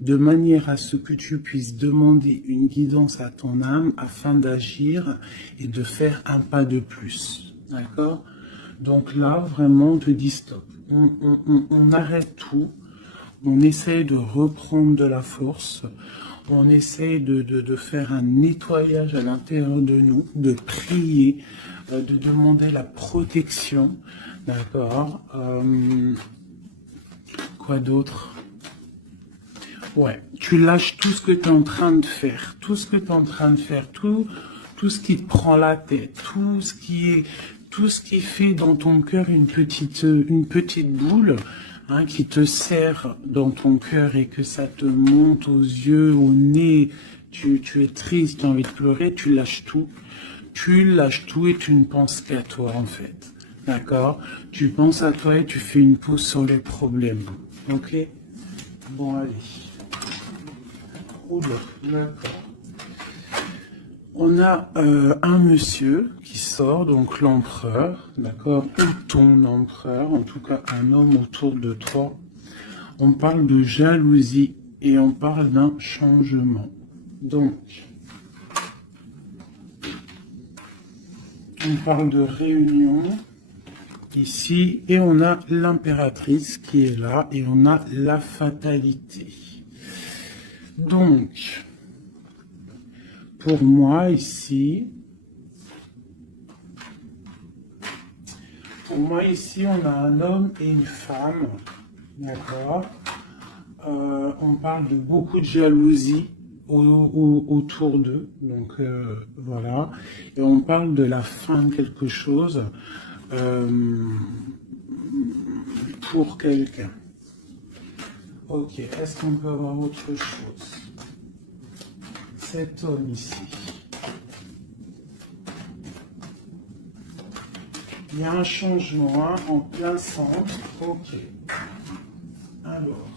de manière à ce que tu puisses demander une guidance à ton âme afin d'agir et de faire un pas de plus. D'accord? Donc là, vraiment, on te dit stop. On arrête tout. On essaye de reprendre de la force. On essaye de faire un nettoyage à l'intérieur de nous, de prier, de demander la protection. D'accord? Quoi d'autre? Ouais, tu lâches tout ce que tu es en train de faire, tout ce ce qui te prend la tête, tout ce qui fait dans ton cœur une petite boule, hein, qui te serre dans ton cœur et que ça te monte aux yeux, au nez, tu es triste, tu as envie de pleurer, tu lâches tout et tu ne penses qu'à toi en fait, d'accord? Tu penses à toi et tu fais une pause sur les problèmes, ok? Bon, allez. Oula, d'accord. On a un monsieur qui sort, donc l'empereur, d'accord, ou ton empereur, en tout cas un homme autour de toi. On parle de jalousie et on parle d'un changement. Donc, on parle de réunion ici et on a l'impératrice qui est là et on a la fatalité. Donc, pour moi ici, on a un homme et une femme, d'accord. On parle de beaucoup de jalousie autour d'eux, donc voilà. Et on parle de la fin de quelque chose pour quelqu'un. Ok, est-ce qu'on peut avoir autre chose? Cet homme ici. Il y a un changement, hein, en plein centre. Ok. Alors,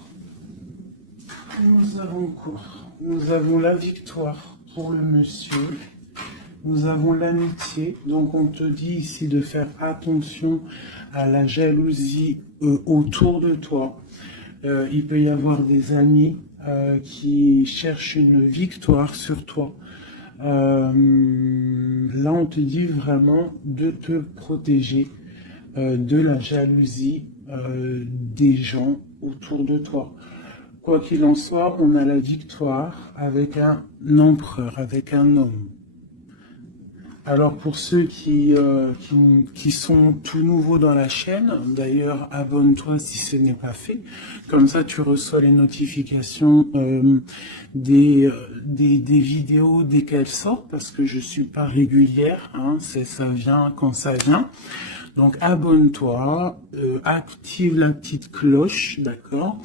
nous avons quoi? Nous avons la victoire pour le monsieur. Nous avons l'amitié. Donc on te dit ici de faire attention à la jalousie autour de toi. Il peut y avoir des amis qui cherchent une victoire sur toi. Là, on te dit vraiment de te protéger de la jalousie des gens autour de toi. Quoi qu'il en soit, on a la victoire avec un empereur, avec un homme. Alors pour ceux qui sont tout nouveaux dans la chaîne, d'ailleurs abonne-toi si ce n'est pas fait, comme ça tu reçois les notifications des vidéos dès qu'elles sortent, parce que je suis pas régulière, hein, ça vient quand ça vient. Donc abonne-toi, active la petite cloche, d'accord?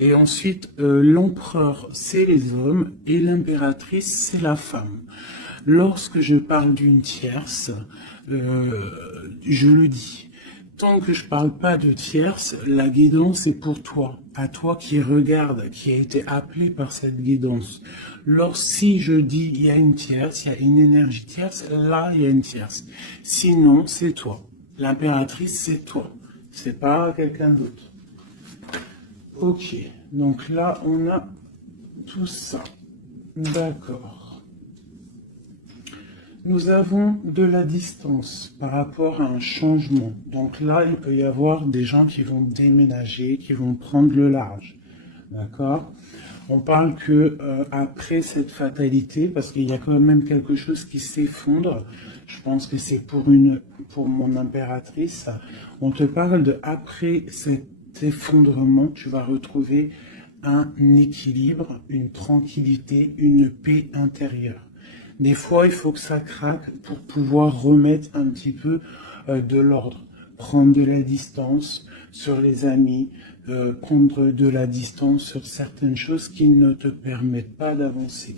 Et ensuite l'empereur c'est les hommes et l'impératrice c'est la femme. Lorsque je parle d'une tierce, je le dis, tant que je parle pas de tierce, la guidance est pour toi, à toi qui regarde, qui a été appelé par cette guidance. Si je dis il y a une tierce, il y a une énergie tierce, là il y a une tierce. Sinon, c'est toi. L'impératrice, c'est toi. C'est pas quelqu'un d'autre. Ok, donc là on a tout ça. D'accord. Nous avons de la distance par rapport à un changement. Donc là, il peut y avoir des gens qui vont déménager, qui vont prendre le large. D'accord? On parle que après cette fatalité, parce qu'il y a quand même quelque chose qui s'effondre, je pense que c'est pour mon impératrice, on te parle de après cet effondrement, tu vas retrouver un équilibre, une tranquillité, une paix intérieure. Des fois, il faut que ça craque pour pouvoir remettre un petit peu de l'ordre. Prendre de la distance sur les amis, prendre de la distance sur certaines choses qui ne te permettent pas d'avancer.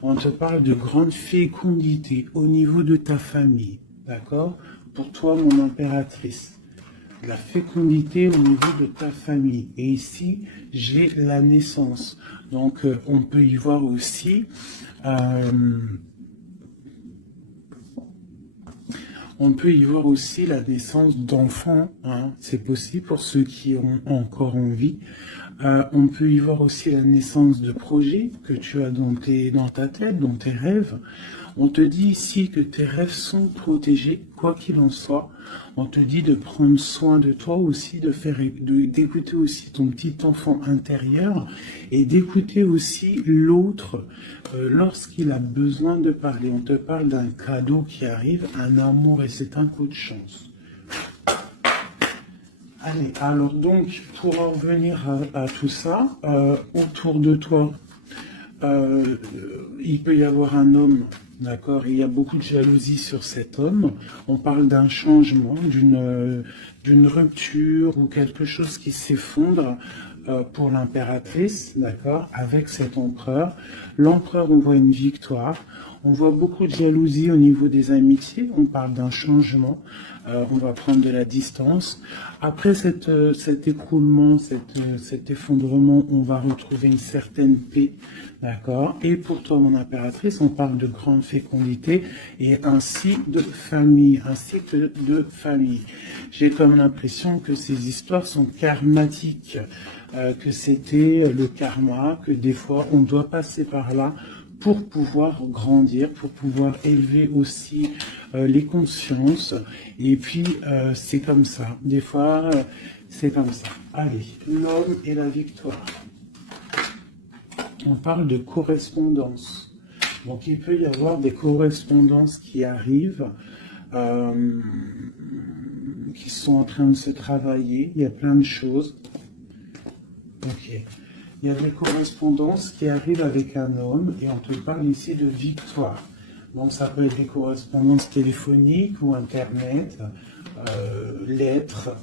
On te parle de grande fécondité au niveau de ta famille, d'accord? Pour toi, mon impératrice. La fécondité au niveau de ta famille. Et ici, j'ai la naissance. Donc, on peut y voir aussi... on peut y voir aussi la naissance d'enfants, hein. C'est possible pour ceux qui ont encore envie. On peut y voir aussi la naissance de projets que tu as dans ta tête, dans tes rêves. On te dit ici que tes rêves sont protégés, quoi qu'il en soit. On te dit de prendre soin de toi aussi, d'écouter aussi ton petit enfant intérieur et d'écouter aussi l'autre lorsqu'il a besoin de parler. On te parle d'un cadeau qui arrive, un amour et c'est un coup de chance. Allez, alors donc, pour en revenir à tout ça, autour de toi, il peut y avoir un homme, d'accord, il y a beaucoup de jalousie sur cet homme. On parle d'un changement, d'une rupture ou quelque chose qui s'effondre pour l'impératrice, d'accord, avec cet empereur. L'empereur, on voit une victoire. On voit beaucoup de jalousie au niveau des amitiés. On parle d'un changement. On va prendre de la distance. Après cet écroulement, cet effondrement, on va retrouver une certaine paix, d'accord. Et pour toi, mon impératrice, on parle de grande fécondité et ainsi de famille, ainsi que de famille. J'ai comme l'impression que ces histoires sont karmatiques, que c'était le karma, que des fois on doit passer par là pour pouvoir grandir, pour pouvoir élever aussi les consciences. Et puis, c'est comme ça. Des fois, c'est comme ça. Allez, l'homme et la victoire. On parle de correspondance. Donc, il peut y avoir des correspondances qui arrivent, qui sont en train de se travailler. Il y a plein de choses. Ok. Il y a des correspondances qui arrivent avec un homme et on te parle ici de victoire. Donc ça peut être des correspondances téléphoniques ou internet, lettres,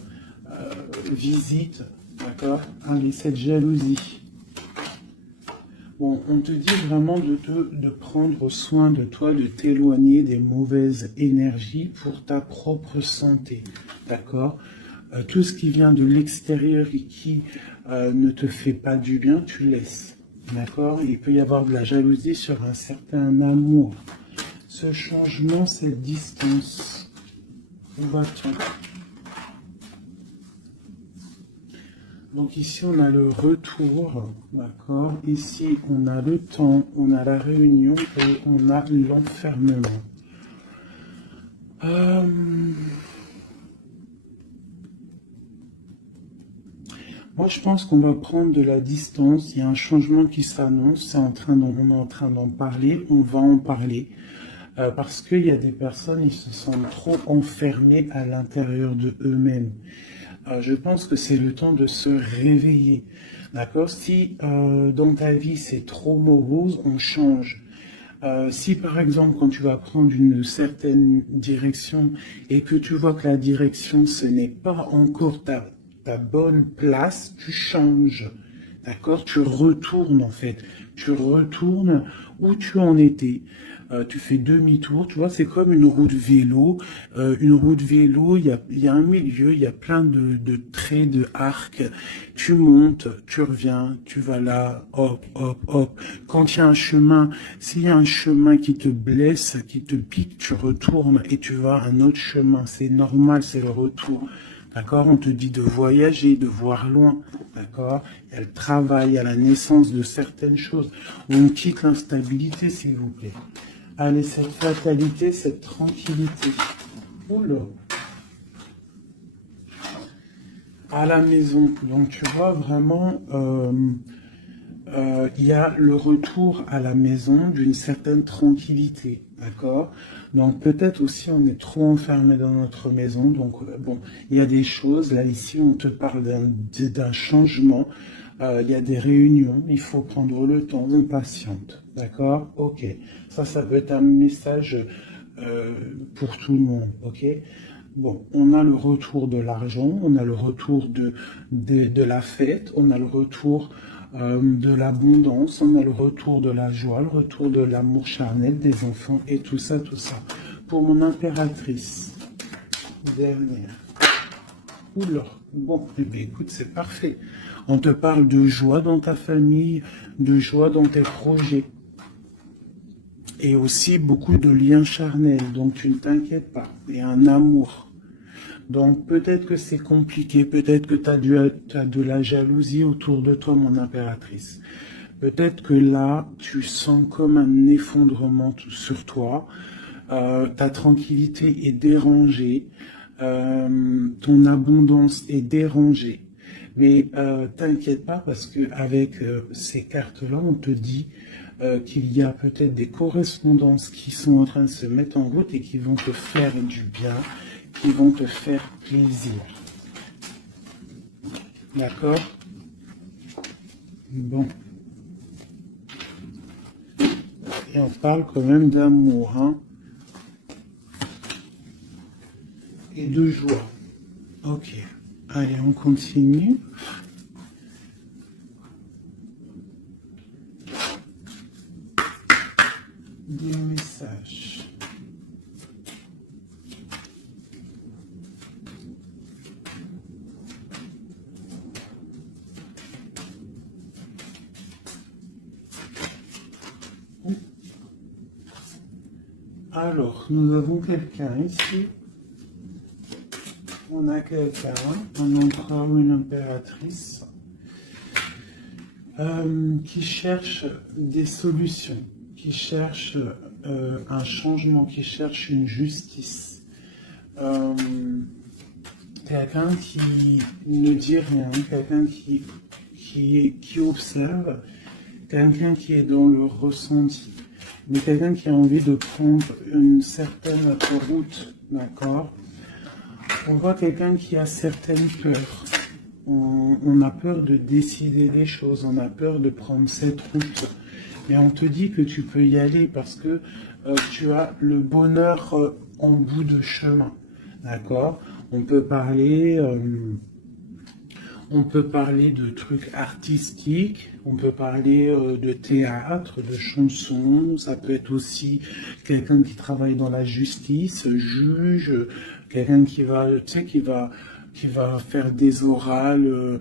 visites, d'accord? Allez, cette jalousie. Bon, on te dit vraiment de prendre soin de toi, de t'éloigner des mauvaises énergies pour ta propre santé, d'accord? Tout ce qui vient de l'extérieur et qui ne te fait pas du bien, tu laisses. D'accord? Il peut y avoir de la jalousie sur un certain amour. Ce changement, cette distance, où va-t-on? Donc ici, on a le retour, d'accord? Ici, on a le temps, on a la réunion et on a l'enfermement. Moi, je pense qu'on va prendre de la distance. Il y a un changement qui s'annonce. On est en train d'en parler. On va en parler. Parce qu'il y a des personnes, ils se sentent trop enfermés à l'intérieur de eux-mêmes. Je pense que c'est le temps de se réveiller. D'accord? Si dans ta vie, c'est trop morose, on change. Si par exemple, quand tu vas prendre une certaine direction et que tu vois que la direction, ce n'est pas encore ta bonne place, tu changes, d'accord? Tu retournes en fait, tu retournes où tu en étais, tu fais demi-tour, tu vois, c'est comme une roue de vélo, il y a un milieu, il y a plein de traits, de arcs, tu montes, tu reviens, tu vas là, hop, hop, hop, quand il y a un chemin, s'il y a un chemin qui te blesse, qui te pique, tu retournes et tu vas à un autre chemin, c'est normal, c'est le retour. D'accord? On te dit de voyager, de voir loin. D'accord? Il y a le travail, il y a la naissance de certaines choses. On quitte l'instabilité, s'il vous plaît. Allez, cette fatalité, cette tranquillité. Oula. À la maison. Donc, tu vois vraiment, il y a le retour à la maison d'une certaine tranquillité. D'accord? Donc peut-être aussi on est trop enfermé dans notre maison. Donc bon, il y a des choses. Là ici on te parle d'un changement. Il y a des réunions. Il faut prendre le temps. On patiente. D'accord? Ok. Ça peut être un message pour tout le monde. Ok? Bon, on a le retour de l'argent. On a le retour de la fête. On a le retour de l'abondance, on a le retour de la joie, le retour de l'amour charnel des enfants et tout ça, tout ça. Pour mon impératrice, dernière. Oula, bon, eh bien, écoute, c'est parfait. On te parle de joie dans ta famille, de joie dans tes projets. Et aussi beaucoup de liens charnels, donc tu ne t'inquiètes pas. Et un amour. Donc peut-être que c'est compliqué, peut-être que tu as de la jalousie autour de toi, mon impératrice. Peut-être que là, tu sens comme un effondrement sur toi. Ta tranquillité est dérangée. Ton abondance est dérangée. Mais t'inquiète pas parce que avec ces cartes-là, on te dit qu'il y a peut-être des correspondances qui sont en train de se mettre en route et qui vont te faire du bien, qui vont te faire plaisir. D'accord? Bon. Et on parle quand même d'amour, hein? Et de joie. Ok. Allez, on continue. Des messages. Alors, nous avons quelqu'un ici. On a quelqu'un, un empereur ou une impératrice, qui cherche des solutions, qui cherche un changement, qui cherche une justice. Quelqu'un qui ne dit rien, quelqu'un qui observe, quelqu'un qui est dans le ressenti, mais quelqu'un qui a envie de prendre une certaine route, d'accord? On voit quelqu'un qui a certaines peurs. On a peur de décider des choses, on a peur de prendre cette route. Et on te dit que tu peux y aller parce que tu as le bonheur en bout de chemin. D'accord? On peut parler de trucs artistiques, on peut parler de théâtre, de chansons, ça peut être aussi quelqu'un qui travaille dans la justice, juge, quelqu'un qui va, tu sais, qui va faire des oraux,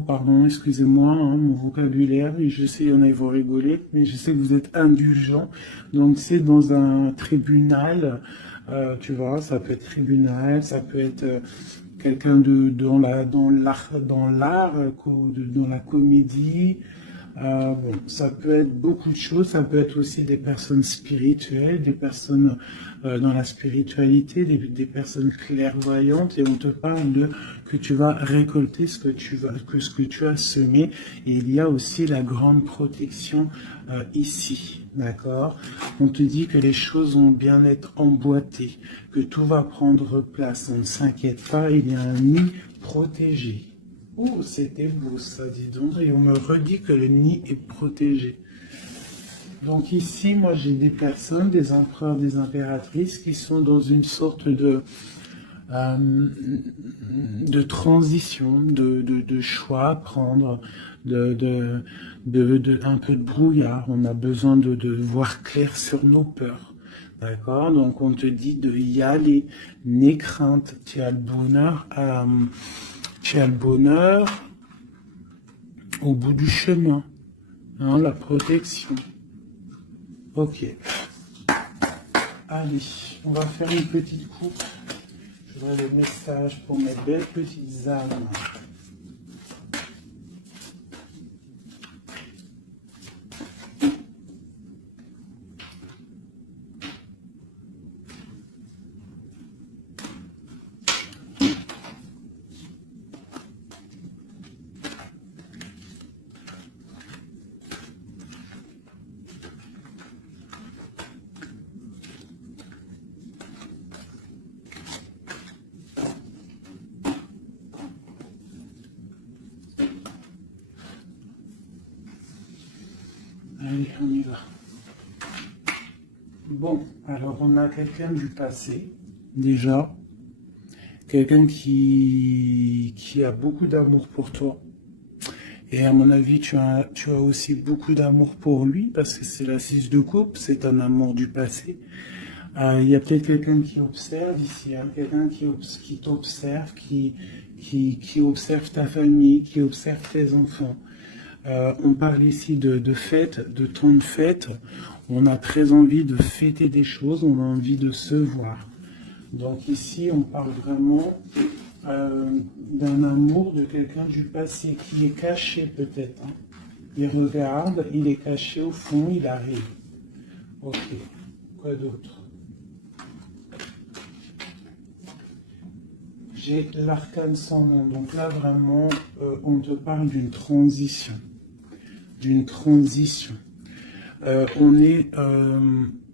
pardon, excusez-moi, hein, mon vocabulaire, et je sais, il y en a, ils vont rigoler, mais je sais que vous êtes indulgents, donc c'est dans un tribunal, tu vois, ça peut être tribunal, ça peut être quelqu'un dans l'art, dans la comédie. Bon, ça peut être beaucoup de choses, ça peut être aussi des personnes spirituelles, des personnes dans la spiritualité, des personnes clairvoyantes, et on te parle de que tu vas récolter ce que tu as semé, et il y a aussi la grande protection ici, d'accord? On te dit que les choses vont bien être emboîtées, que tout va prendre place, on ne s'inquiète pas, il y a un nid protégé. Oh, c'était beau ça, dis donc. Et on me redit que le nid est protégé. Donc ici, moi, j'ai des personnes, des empereurs, des impératrices qui sont dans une sorte de transition, de choix à prendre, un peu de brouillard. On a besoin de voir clair sur nos peurs. D'accord? Donc on te dit de y aller. N'aie crainte, tu as le bonheur à... Tu as le bonheur au bout du chemin, hein, la protection. Ok. Allez, on va faire une petite coupe. Je voudrais le message pour mes belles petites âmes. Allez, on y va. Bon, alors on a quelqu'un du passé, déjà. Quelqu'un qui a beaucoup d'amour pour toi. Et à mon avis, tu as aussi beaucoup d'amour pour lui, parce que c'est la 6 de coupe, c'est un amour du passé. Il y a peut-être quelqu'un qui observe ici, hein, quelqu'un qui t'observe, qui observe ta famille, qui observe tes enfants. On parle ici de fêtes, de temps de fête. On a très envie de fêter des choses, on a envie de se voir. Donc ici, on parle vraiment d'un amour de quelqu'un du passé qui est caché peut-être. Hein. Il regarde, il est caché au fond, il arrive. Ok, quoi d'autre? J'ai l'arcane sans nom. Donc là, vraiment, on te parle d'une transition. D'une transition. On est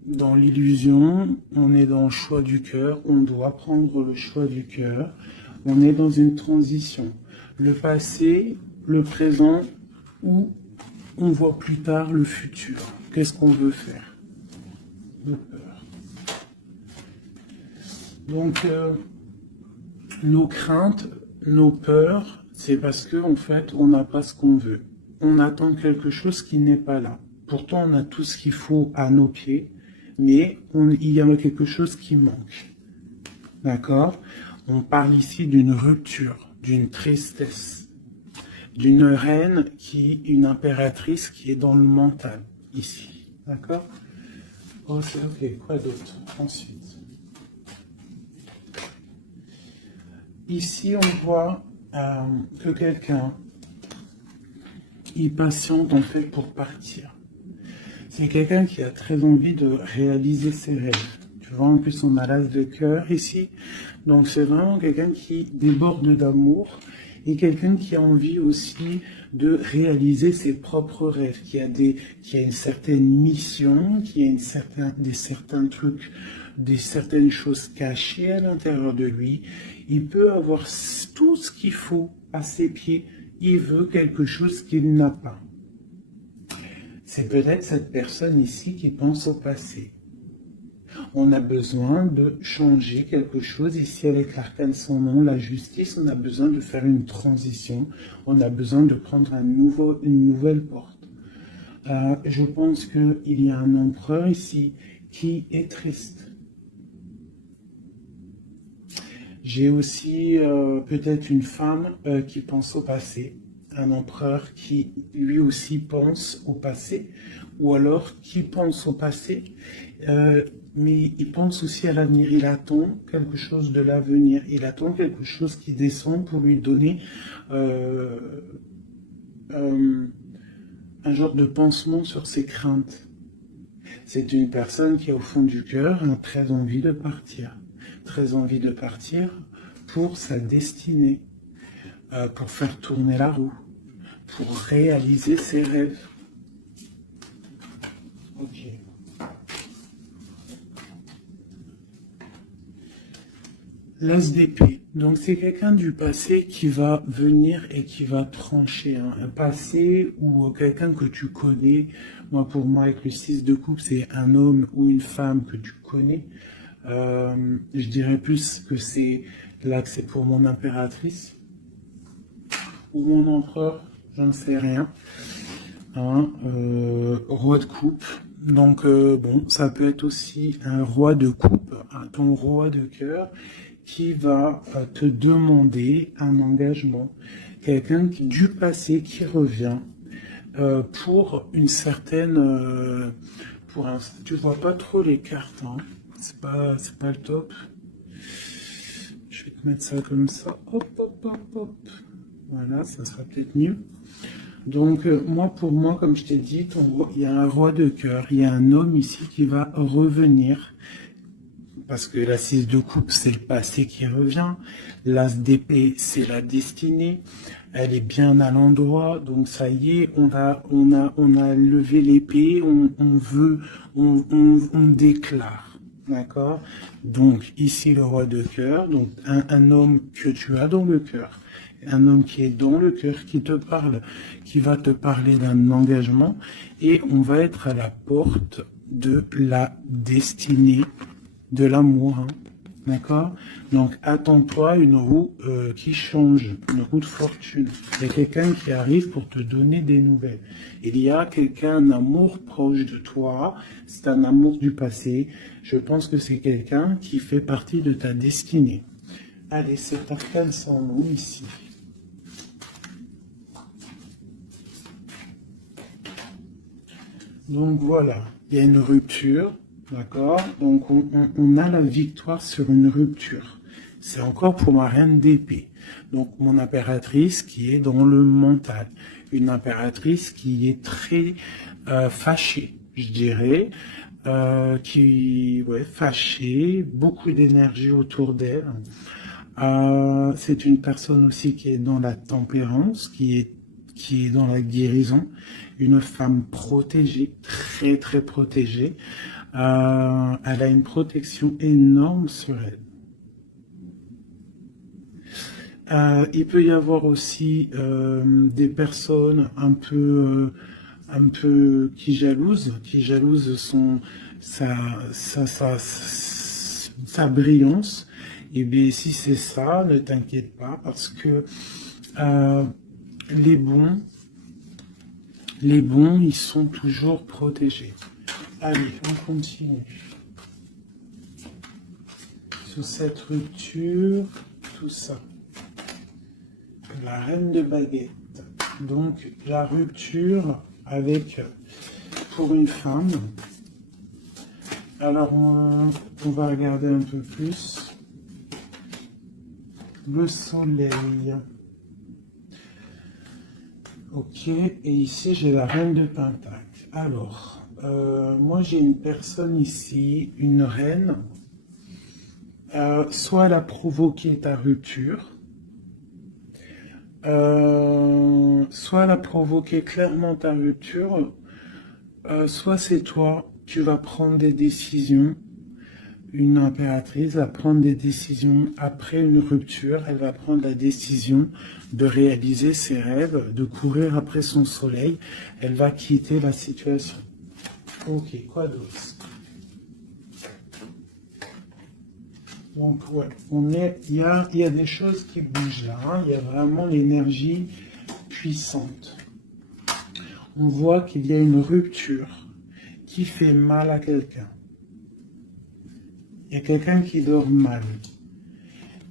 dans l'illusion, on est dans le choix du cœur, on doit prendre le choix du cœur. On est dans une transition. Le passé, le présent, ou on voit plus tard le futur. Qu'est-ce qu'on veut faire? De peur. Donc, nos craintes, nos peurs, c'est parce que en fait, on n'a pas ce qu'on veut. On attend quelque chose qui n'est pas là. Pourtant, on a tout ce qu'il faut à nos pieds, mais il y a quelque chose qui manque. D'accord? On parle ici d'une rupture, d'une tristesse, d'une reine une impératrice qui est dans le mental, ici. D'accord? Ok, quoi d'autre? Ensuite. Ici, on voit que quelqu'un, il patiente en fait pour partir. C'est quelqu'un qui a très envie de réaliser ses rêves. Tu vois, en plus, on a l'as de cœur ici. Donc, c'est vraiment quelqu'un qui déborde d'amour et quelqu'un qui a envie aussi de réaliser ses propres rêves, qui a une certaine mission, qui a certains trucs, des certaines choses cachées à l'intérieur de lui. Il peut avoir tout ce qu'il faut à ses pieds. Il veut quelque chose qu'il n'a pas. C'est peut-être cette personne ici qui pense au passé. On a besoin de changer quelque chose. Ici, avec l'arcane sans nom, la justice, on a besoin de faire une transition. On a besoin de prendre une nouvelle porte. Je pense qu'il y a un empereur ici qui est triste. J'ai aussi peut-être une femme qui pense au passé. Un empereur qui lui aussi pense au passé, ou alors qui pense au passé, mais il pense aussi à l'avenir. Il attend quelque chose de l'avenir, il attend quelque chose qui descend pour lui donner un genre de pansement sur ses craintes. C'est une personne qui, au fond du cœur, a très envie de partir pour sa destinée. Pour faire tourner la roue, pour réaliser ses rêves. Ok. L'as d'épée. Donc c'est quelqu'un du passé qui va venir et qui va trancher. Hein. Un passé ou quelqu'un que tu connais. Pour moi, avec le 6 de coupe, c'est un homme ou une femme que tu connais. Je dirais plus que c'est là que c'est pour mon impératrice. Ou mon empereur, je ne sais rien. Hein, roi de coupe. Donc bon, ça peut être aussi un roi de coupe, ton roi de cœur, qui va te demander un engagement. Quelqu'un du passé qui revient pour une certaine... tu vois pas trop les cartes, hein. C'est pas le top. Je vais te mettre ça comme ça. Hop, hop, hop, hop. Voilà, ça sera peut-être mieux. Donc, pour moi, comme je t'ai dit, il y a un roi de cœur, il y a un homme ici qui va revenir. Parce que la 6 de coupe, c'est le passé qui revient. L'as d'épée, c'est la destinée. Elle est bien à l'endroit. Donc, ça y est, on a levé l'épée, on déclare. D'accord? Donc, ici, le roi de cœur. Donc, un homme que tu as dans le cœur. Un homme qui est dans le cœur, qui te parle, qui va te parler d'un engagement. Et on va être à la porte de la destinée, de l'amour. Hein. D'accord? Donc, attends-toi une roue qui change, une roue de fortune. Il y a quelqu'un qui arrive pour te donner des nouvelles. Il y a quelqu'un, un amour proche de toi. C'est un amour du passé. Je pense que c'est quelqu'un qui fait partie de ta destinée. Allez, cet arcane sans nom ici. Donc voilà, il y a une rupture, D'accord? Donc, on a la victoire sur une rupture. C'est encore pour ma reine d'épée. Donc, mon impératrice qui est dans le mental. Une impératrice qui est très fâchée, je dirais. Fâchée, beaucoup d'énergie autour d'elle. C'est une personne aussi qui est dans la tempérance, qui est dans la guérison. Une femme protégée, très très protégée. Elle a une protection énorme sur elle. Il peut y avoir aussi des personnes un peu qui jalousent sa brillance. Et bien si c'est ça, ne t'inquiète pas parce que les bons, ils sont toujours protégés. Allez, on continue. Sur cette rupture, tout ça. La reine de baguette. Donc, la rupture avec, pour une femme. Alors, on va regarder un peu plus. Le soleil. Ok, et ici, j'ai la reine de pentacle. Alors, moi, j'ai une personne ici, une reine. Soit elle a provoqué ta rupture, soit elle a provoqué clairement ta rupture, soit c'est toi, tu vas prendre des décisions. Une impératrice va prendre des décisions après une rupture, elle va prendre la décision de réaliser ses rêves, de courir après son soleil, elle va quitter la situation. Ok, quoi d'autre? Donc, ouais, il y a des choses qui bougent là, hein. Il y a vraiment l'énergie puissante. On voit qu'il y a une rupture qui fait mal à quelqu'un. Il y a quelqu'un qui dort mal.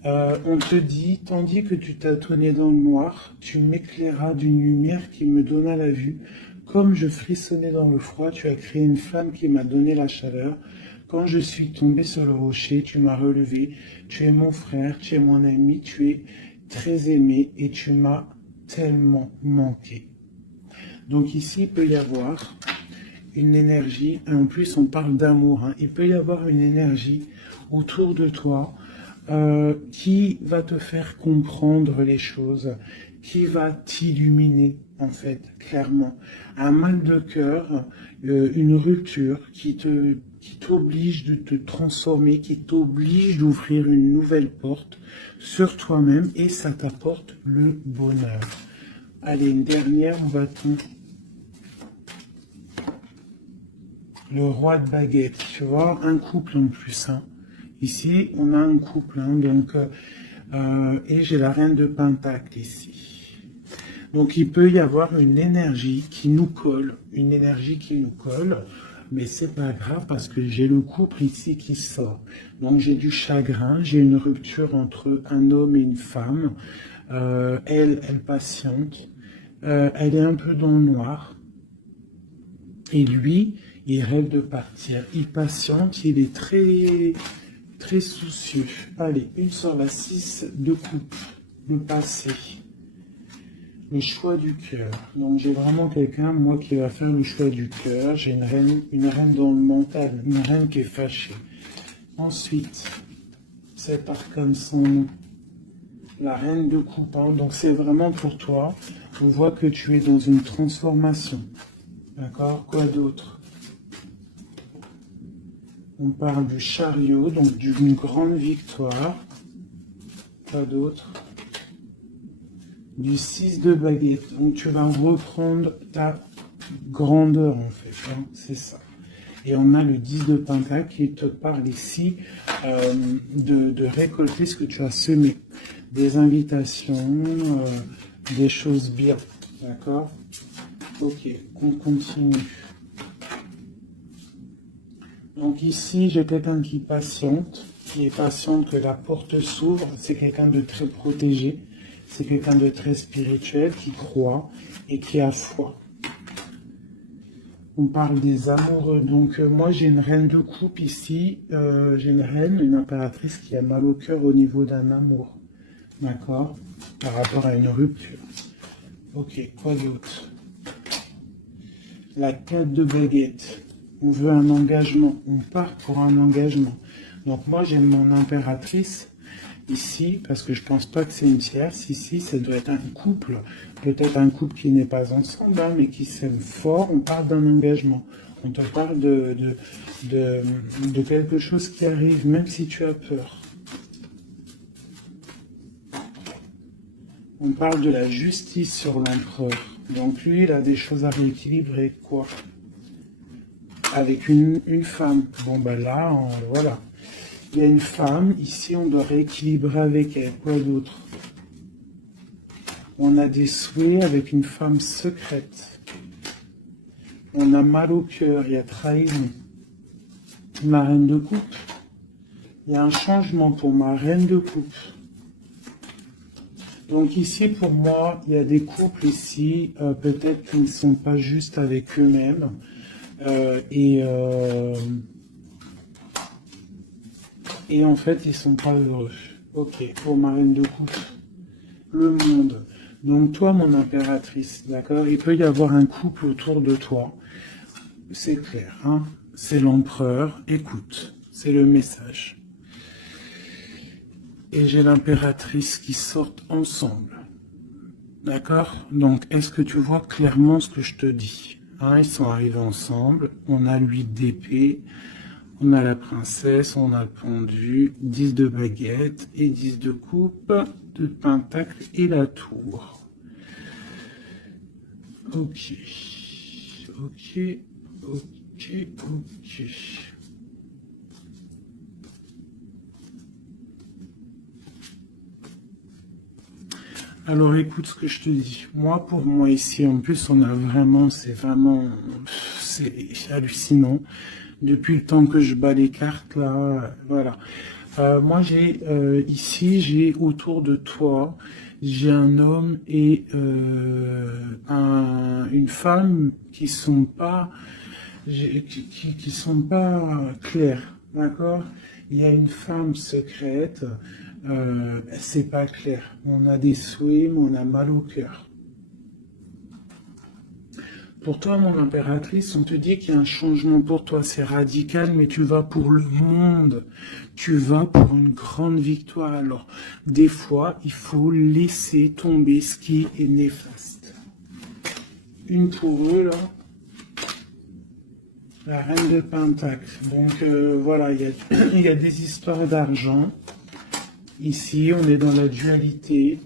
On te dit, tandis que tu tâtonnais dans le noir, tu m'éclairas d'une lumière qui me donna la vue. Comme je frissonnais dans le froid, tu as créé une flamme qui m'a donné la chaleur. Quand je suis tombé sur le rocher, tu m'as relevé. Tu es mon frère, tu es mon ami, tu es très aimé et tu m'as tellement manqué. Donc ici, il peut y avoir une énergie, et en plus on parle d'amour, hein. Il peut y avoir une énergie autour de toi qui va te faire comprendre les choses, qui va t'illuminer en fait, clairement. Un mal de cœur, une rupture qui t'oblige de te transformer, qui t'oblige d'ouvrir une nouvelle porte sur toi-même et ça t'apporte le bonheur. Allez, une dernière, on va le roi de baguette, tu vois, un couple en plus. Hein. Ici, on a un couple, hein, donc, et j'ai la reine de pentacle ici. Donc, il peut y avoir une énergie qui nous colle, mais c'est pas grave parce que j'ai le couple ici qui sort. Donc, j'ai du chagrin, j'ai une rupture entre un homme et une femme. Elle patiente, elle est un peu dans le noir. Et lui, il rêve de partir. Il patiente, il est très, très soucieux. Allez, une sur la 6 de coupe. Le passé. Le choix du cœur. Donc j'ai vraiment quelqu'un, moi, qui va faire le choix du cœur. J'ai une reine dans le mental, une reine qui est fâchée. Ensuite, cet arcane sans nom. La reine de coupe. Hein. Donc c'est vraiment pour toi. On voit que tu es dans une transformation. D'accord? Quoi d'autre? On parle du chariot, donc d'une grande victoire. Quoi d'autre? Du 6 de baguette. Donc tu vas reprendre ta grandeur en fait. Hein, c'est ça. Et on a le 10 de pentacle qui te parle ici de récolter ce que tu as semé. Des invitations, des choses bien. D'accord? Ok, on continue. Donc ici, j'ai quelqu'un qui est patiente que la porte s'ouvre. C'est quelqu'un de très protégé. C'est quelqu'un de très spirituel qui croit et qui a foi. On parle des amoureux. Donc moi j'ai une reine de coupe ici. J'ai une reine, une impératrice qui a mal au cœur au niveau d'un amour. D'accord? Par rapport à une rupture. Ok, quoi d'autre? La 4 de baguette. On veut un engagement. On part pour un engagement. Donc moi j'ai mon impératrice ici, parce que je pense pas que c'est une tierce. Ici, ça doit être un couple. Peut-être un couple qui n'est pas ensemble, hein, mais qui s'aime fort. On parle d'un engagement. On te parle de quelque chose qui arrive, même si tu as peur. On parle de la justice sur l'empereur. Donc lui, il a des choses à rééquilibrer, quoi. Avec une femme. Bon, ben là, voilà. Il y a une femme, ici on doit rééquilibrer avec elle. Quoi d'autre? On a des souhaits avec une femme secrète. On a mal au cœur, il y a trahison. Ma reine de coupe. Il y a un changement pour ma reine de coupe. Donc ici pour moi, il y a des couples ici, peut-être qu'ils ne sont pas juste avec eux-mêmes. Et en fait, ils sont pas heureux. Ok, pour ma reine de coupe. Le monde. Donc toi, mon impératrice, d'accord? Il peut y avoir un couple autour de toi. C'est clair, hein? C'est l'empereur. Écoute, c'est le message. Et j'ai l'impératrice qui sortent ensemble. D'accord? Donc, est-ce que tu vois clairement ce que je te dis? Hein, ils sont arrivés ensemble. On a l'huile d'épée. On a la princesse, on a le pendu, 10 de baguette et 10 de coupe, de pentacle et la tour. Ok, ok, ok, ok. Alors écoute ce que je te dis. Moi, pour moi ici, en plus, on a vraiment, c'est hallucinant. Depuis le temps que je bats les cartes, là, voilà. Moi, j'ai autour de toi, j'ai un homme et une femme qui sont pas, qui sont pas clairs, d'accord? Il y a une femme secrète, c'est pas clair. On a des souhaits, mais on a mal au cœur. Pour toi, mon impératrice, on te dit qu'il y a un changement pour toi, c'est radical, mais tu vas pour le monde. Tu vas pour une grande victoire. Alors, des fois, il faut laisser tomber ce qui est néfaste. Une pour eux, là. La reine de Pentacle. Donc, voilà, il y a des histoires d'argent. Ici, on est dans la dualité.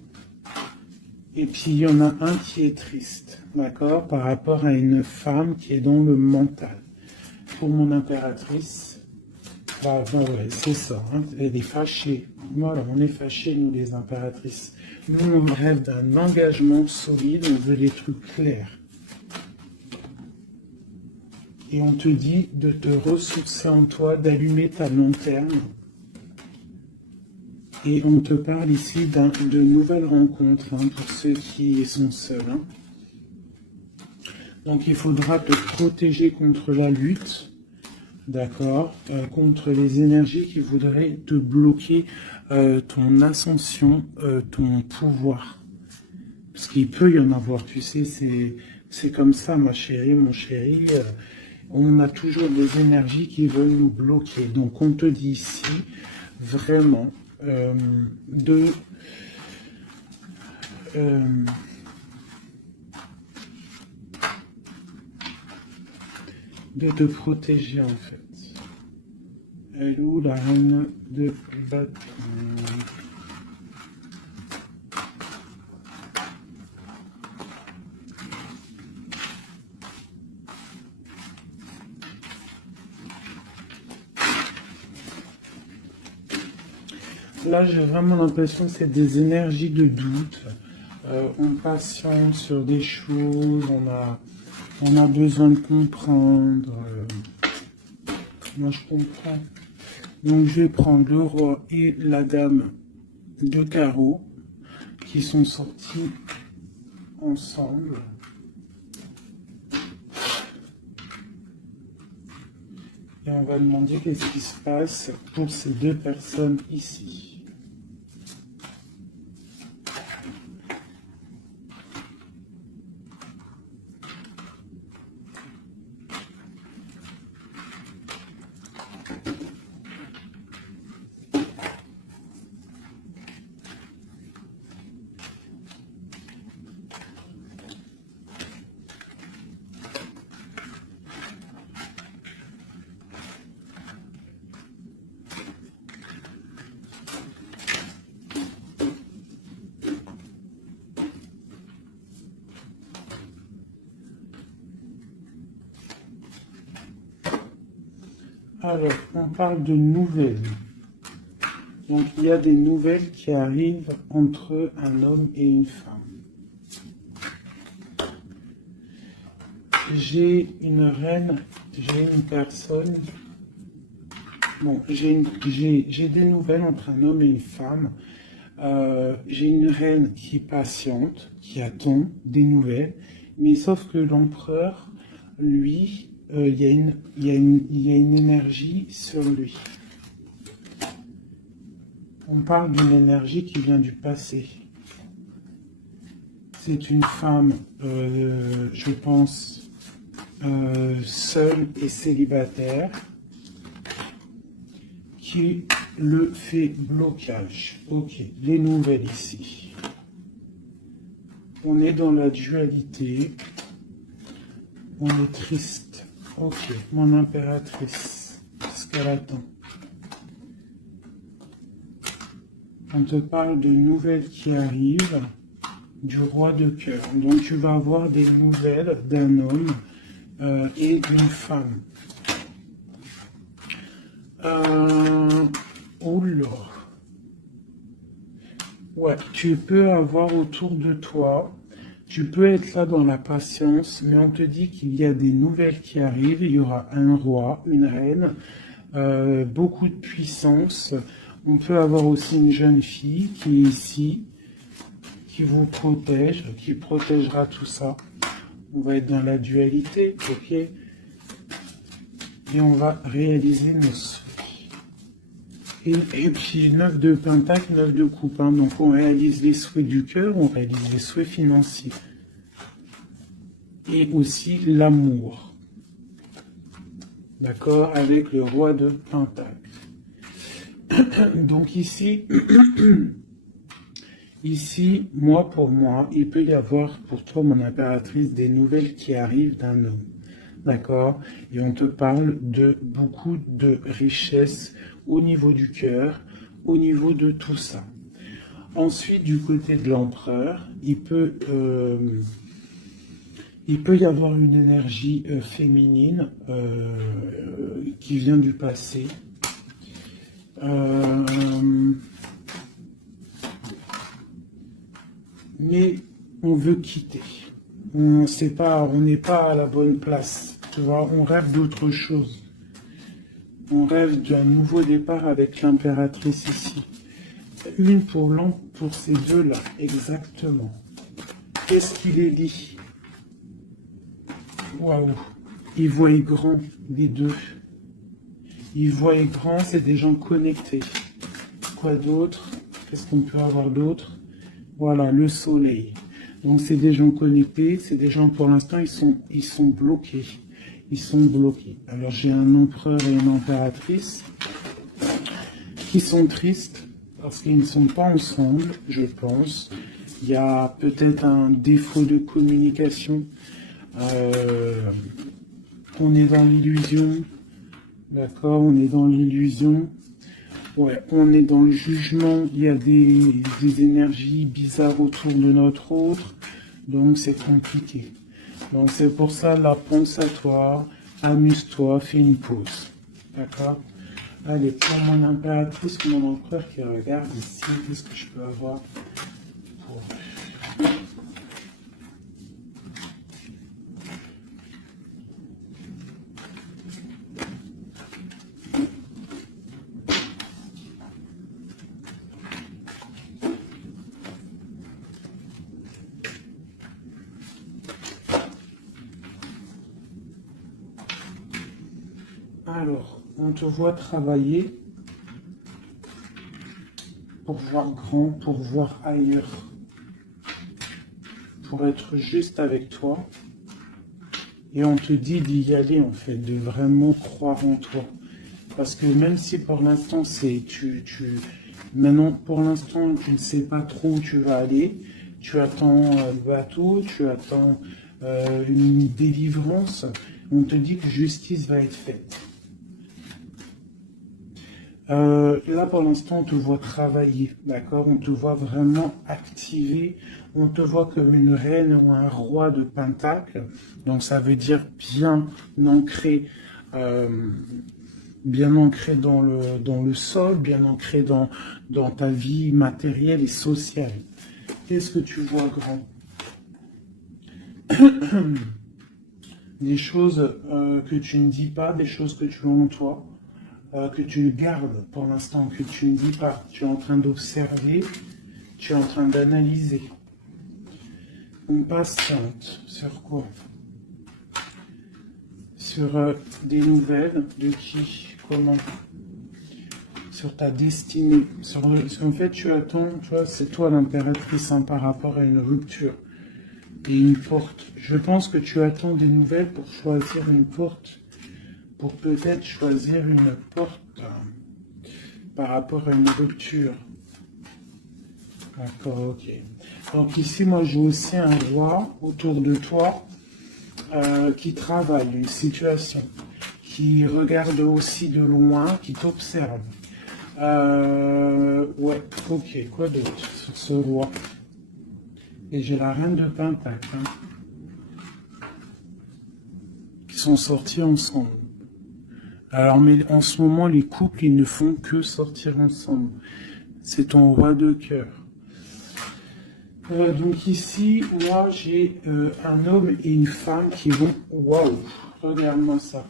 Et puis, il y en a un qui est triste, d'accord, par rapport à une femme qui est dans le mental. Pour mon impératrice, bah ouais, c'est ça, hein, elle est fâchée. Voilà, on est fâchés, nous, les impératrices. Nous, on rêve d'un engagement solide, on veut des trucs clairs. Et on te dit de te ressourcer en toi, d'allumer ta lanterne. Et on te parle ici de nouvelles rencontres, hein, pour ceux qui sont seuls. Hein. Donc il faudra te protéger contre la lutte, d'accord, contre les énergies qui voudraient te bloquer ton ascension, ton pouvoir. Parce qu'il peut y en avoir, tu sais, c'est comme ça, ma chérie, mon chéri. On a toujours des énergies qui veulent nous bloquer. Donc on te dit ici, vraiment, de te protéger en fait. Elle est où la reine de bâton? Là, j'ai vraiment l'impression que c'est des énergies de doute. On patiente sur des choses, on a besoin de comprendre. Moi, je comprends. Donc, je vais prendre le roi et la dame de carreau qui sont sortis ensemble. Et on va demander qu'est-ce qui se passe pour ces deux personnes ici. Alors, on parle de nouvelles. Donc, il y a des nouvelles qui arrivent entre un homme et une femme. J'ai une reine, j'ai une personne. Bon, j'ai des nouvelles entre un homme et une femme. J'ai une reine qui patiente, qui attend des nouvelles. Mais sauf que l'empereur, lui, il y a une énergie sur lui. On parle d'une énergie qui vient du passé. C'est une femme, je pense, seule et célibataire, qui le fait blocage. Ok, les nouvelles ici. On est dans la dualité. On est triste. Ok, mon impératrice, ce qu'elle attend. On te parle de nouvelles qui arrivent du roi de cœur. Donc tu vas avoir des nouvelles d'un homme et d'une femme. Oula. Ouais, tu peux avoir autour de toi, tu peux être là dans la patience, mais on te dit qu'il y a des nouvelles qui arrivent. Il y aura un roi, une reine, beaucoup de puissance. On peut avoir aussi une jeune fille qui est ici, qui vous protège, qui protégera tout ça. On va être dans la dualité, ok? Et on va réaliser nos souhaits. Et puis 9 de pentacle, 9 de coupe. Hein. Donc on réalise les souhaits du cœur, on réalise les souhaits financiers. Et aussi l'amour. D'accord? Avec le roi de pentacle. Donc ici, ici, moi pour moi, il peut y avoir pour toi, mon impératrice, des nouvelles qui arrivent d'un homme. D'accord? Et on te parle de beaucoup de richesses au niveau du cœur, au niveau de tout ça. Ensuite, du côté de l'empereur, il peut y avoir une énergie féminine qui vient du passé. Mais on veut quitter. On n'est pas à la bonne place. Tu vois, on rêve d'autre chose. On rêve d'un nouveau départ avec l'impératrice ici. Une pour ces deux-là, exactement. Qu'est-ce qui les lie? Waouh! Ils voient grand, les deux. Ils voient grand, c'est des gens connectés. Quoi d'autre? Qu'est-ce qu'on peut avoir d'autre? Voilà, le soleil. Donc c'est des gens connectés, c'est des gens pour l'instant ils sont bloqués. Ils sont bloqués. Alors j'ai un empereur et une impératrice qui sont tristes parce qu'ils ne sont pas ensemble, je pense. Il y a peut-être un défaut de communication. On est dans l'illusion. D'accord, on est dans l'illusion. Ouais, on est dans le jugement. Il y a des énergies bizarres autour de notre autre. Donc c'est compliqué. Donc c'est pour ça, là, pense à toi, amuse-toi, fais une pause. D'accord? Allez, pour mon impératrice, mon empereur qui regarde ici, qu'est-ce que je peux avoir pour... Alors, on te voit travailler pour voir grand, pour voir ailleurs, pour être juste avec toi. Et on te dit d'y aller, en fait, de vraiment croire en toi. Parce que même si pour l'instant, maintenant, pour l'instant, tu ne sais pas trop où tu vas aller, tu attends le bateau, tu attends une délivrance, on te dit que justice va être faite. Là, pour l'instant, on te voit travailler, d'accord? On te voit vraiment activer, on te voit comme une reine ou un roi de pentacles, donc ça veut dire ancré, bien ancré dans le sol, bien ancré dans ta vie matérielle et sociale. Qu'est-ce que tu vois grand? Des choses que tu ne dis pas, des choses que tu as en toi, que tu gardes pour l'instant, que tu ne dis pas. Tu es en train d'observer, tu es en train d'analyser. On patiente sur quoi? Sur des nouvelles de qui, comment? Sur ta destinée. En fait, tu attends, tu vois, c'est toi l'impératrice par rapport à une rupture et une porte. Je pense que tu attends des nouvelles pour choisir une porte, pour peut-être choisir une porte par rapport à une rupture. D'accord, ok. Donc ici, moi, j'ai aussi un roi autour de toi qui travaille une situation, qui regarde aussi de loin, qui t'observe. Ouais, ok, quoi d'autre sur ce roi? Et j'ai la reine de Pentacle, qui sont sortis ensemble. Alors, mais en ce moment, les couples, ils ne font que sortir ensemble. C'est ton roi de cœur. Donc ici, moi, j'ai un homme et une femme qui vont... Waouh, regarde-moi ça.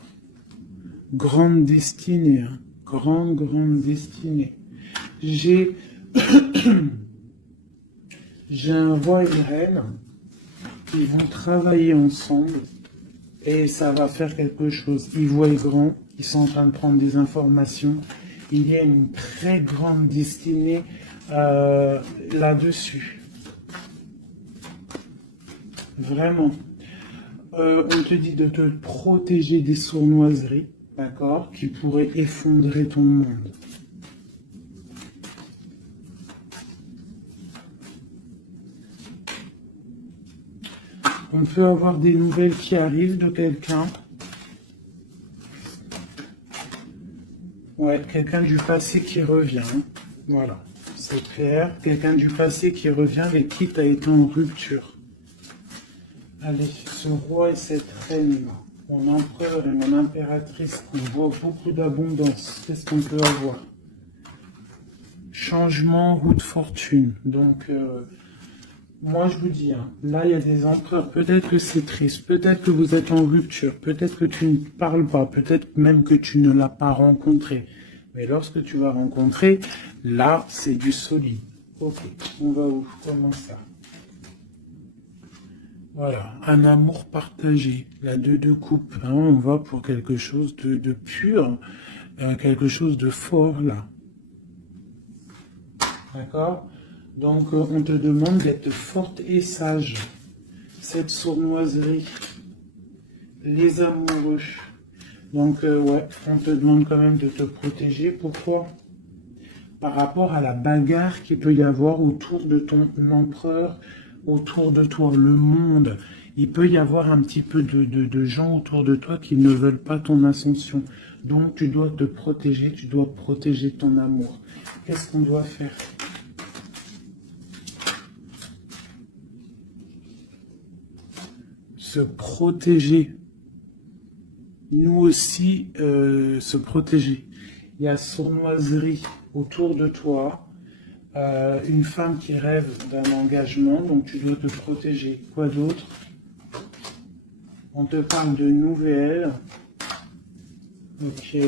Grande destinée, hein. Grande destinée. J'ai un roi et une reine qui vont travailler ensemble et ça va faire quelque chose. Ils voient grand, ils sont en train de prendre des informations. Il y a une très grande destinée là-dessus. Vraiment. On te dit de te protéger des sournoiseries, d'accord, qui pourraient effondrer ton monde. On peut avoir des nouvelles qui arrivent de quelqu'un. Ouais, quelqu'un du passé qui revient. Voilà, c'est clair. Quelqu'un du passé qui revient avec qui tu as été en rupture. Allez, ce roi et cette reine, mon empereur et mon impératrice, on voit beaucoup d'abondance. Qu'est-ce qu'on peut avoir? Changement, roue de fortune. Donc, moi je vous dis, hein, là il y a des empereurs, peut-être que c'est triste, peut-être que vous êtes en rupture, peut-être que tu ne parles pas, peut-être même que tu ne l'as pas rencontré. Mais lorsque tu vas rencontrer, là c'est du solide. Ok, on va où? Comment ça? Voilà, un amour partagé, la deux coupes, hein, on va pour quelque chose de pur, quelque chose de fort là. D'accord? Donc on te demande d'être forte et sage. Cette sournoiserie, les amoureux. Donc ouais, on te demande quand même de te protéger. Pourquoi? Par rapport à la bagarre qu'il peut y avoir autour de ton empereur, autour de toi, le monde. Il peut y avoir un petit peu de gens autour de toi qui ne veulent pas ton ascension. Donc tu dois te protéger, tu dois protéger ton amour. Qu'est-ce qu'on doit faire? Se protéger. Nous aussi, se protéger. Il y a sournoiserie autour de toi. Une femme qui rêve d'un engagement, donc tu dois te protéger. Quoi d'autre? On te parle de nouvelles. Ok.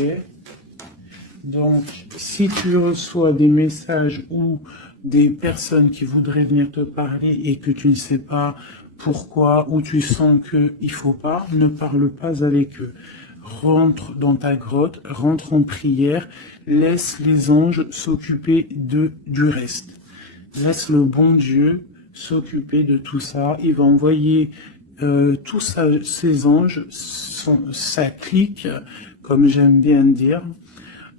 Donc, si tu reçois des messages ou des personnes qui voudraient venir te parler et que tu ne sais pas pourquoi, ou tu sens qu'il ne faut pas, ne parle pas avec eux. rentre dans ta grotte, rentre en prière, laisse les anges s'occuper du reste. Laisse le bon Dieu s'occuper de tout ça. Il va envoyer tous ses anges, sa clique, comme j'aime bien dire.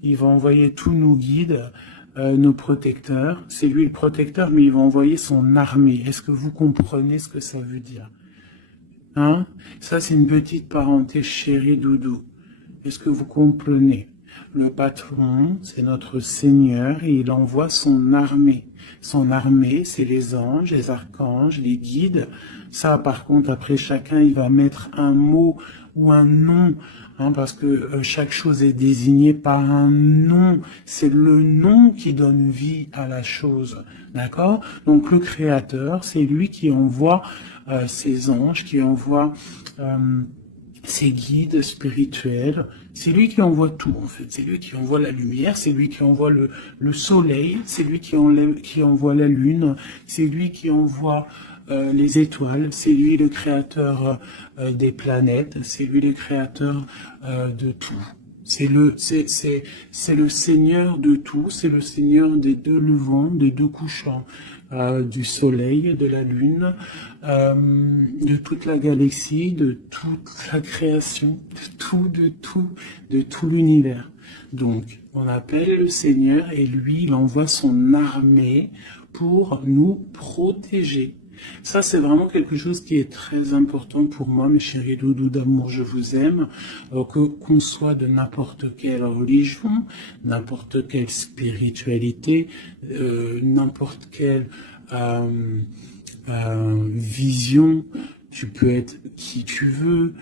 Il va envoyer tous nos guides, nos protecteurs. C'est lui le protecteur, mais il va envoyer son armée. Est-ce que vous comprenez ce que ça veut dire? Hein? Ça, c'est une petite parenthèse, chérie Doudou. Est-ce que vous comprenez? Le patron, c'est notre Seigneur, et il envoie son armée. Son armée, c'est les anges, les archanges, les guides. Ça, par contre, après, chacun, il va mettre un mot ou un nom, hein, parce que chaque chose est désignée par un nom. C'est le nom qui donne vie à la chose. D'accord? Donc, le Créateur, c'est lui qui envoie ses anges, qui envoie ses guides spirituels. C'est lui qui envoie tout, en fait. C'est lui qui envoie la lumière, c'est lui qui envoie le soleil, c'est lui qui envoie la lune, c'est lui qui envoie les étoiles, c'est lui le créateur des planètes, c'est lui le créateur de tout. C'est le Seigneur de tout, c'est le Seigneur des deux levants, des deux couchants, du soleil, de la lune, de toute la galaxie, de toute la création, de tout l'univers. Donc, on appelle le Seigneur et lui, il envoie son armée pour nous protéger. Ça, c'est vraiment quelque chose qui est très important pour moi, mes chéris doudous d'amour, je vous aime, qu'on soit de n'importe quelle religion, n'importe quelle spiritualité, n'importe quelle vision, tu peux être qui tu veux,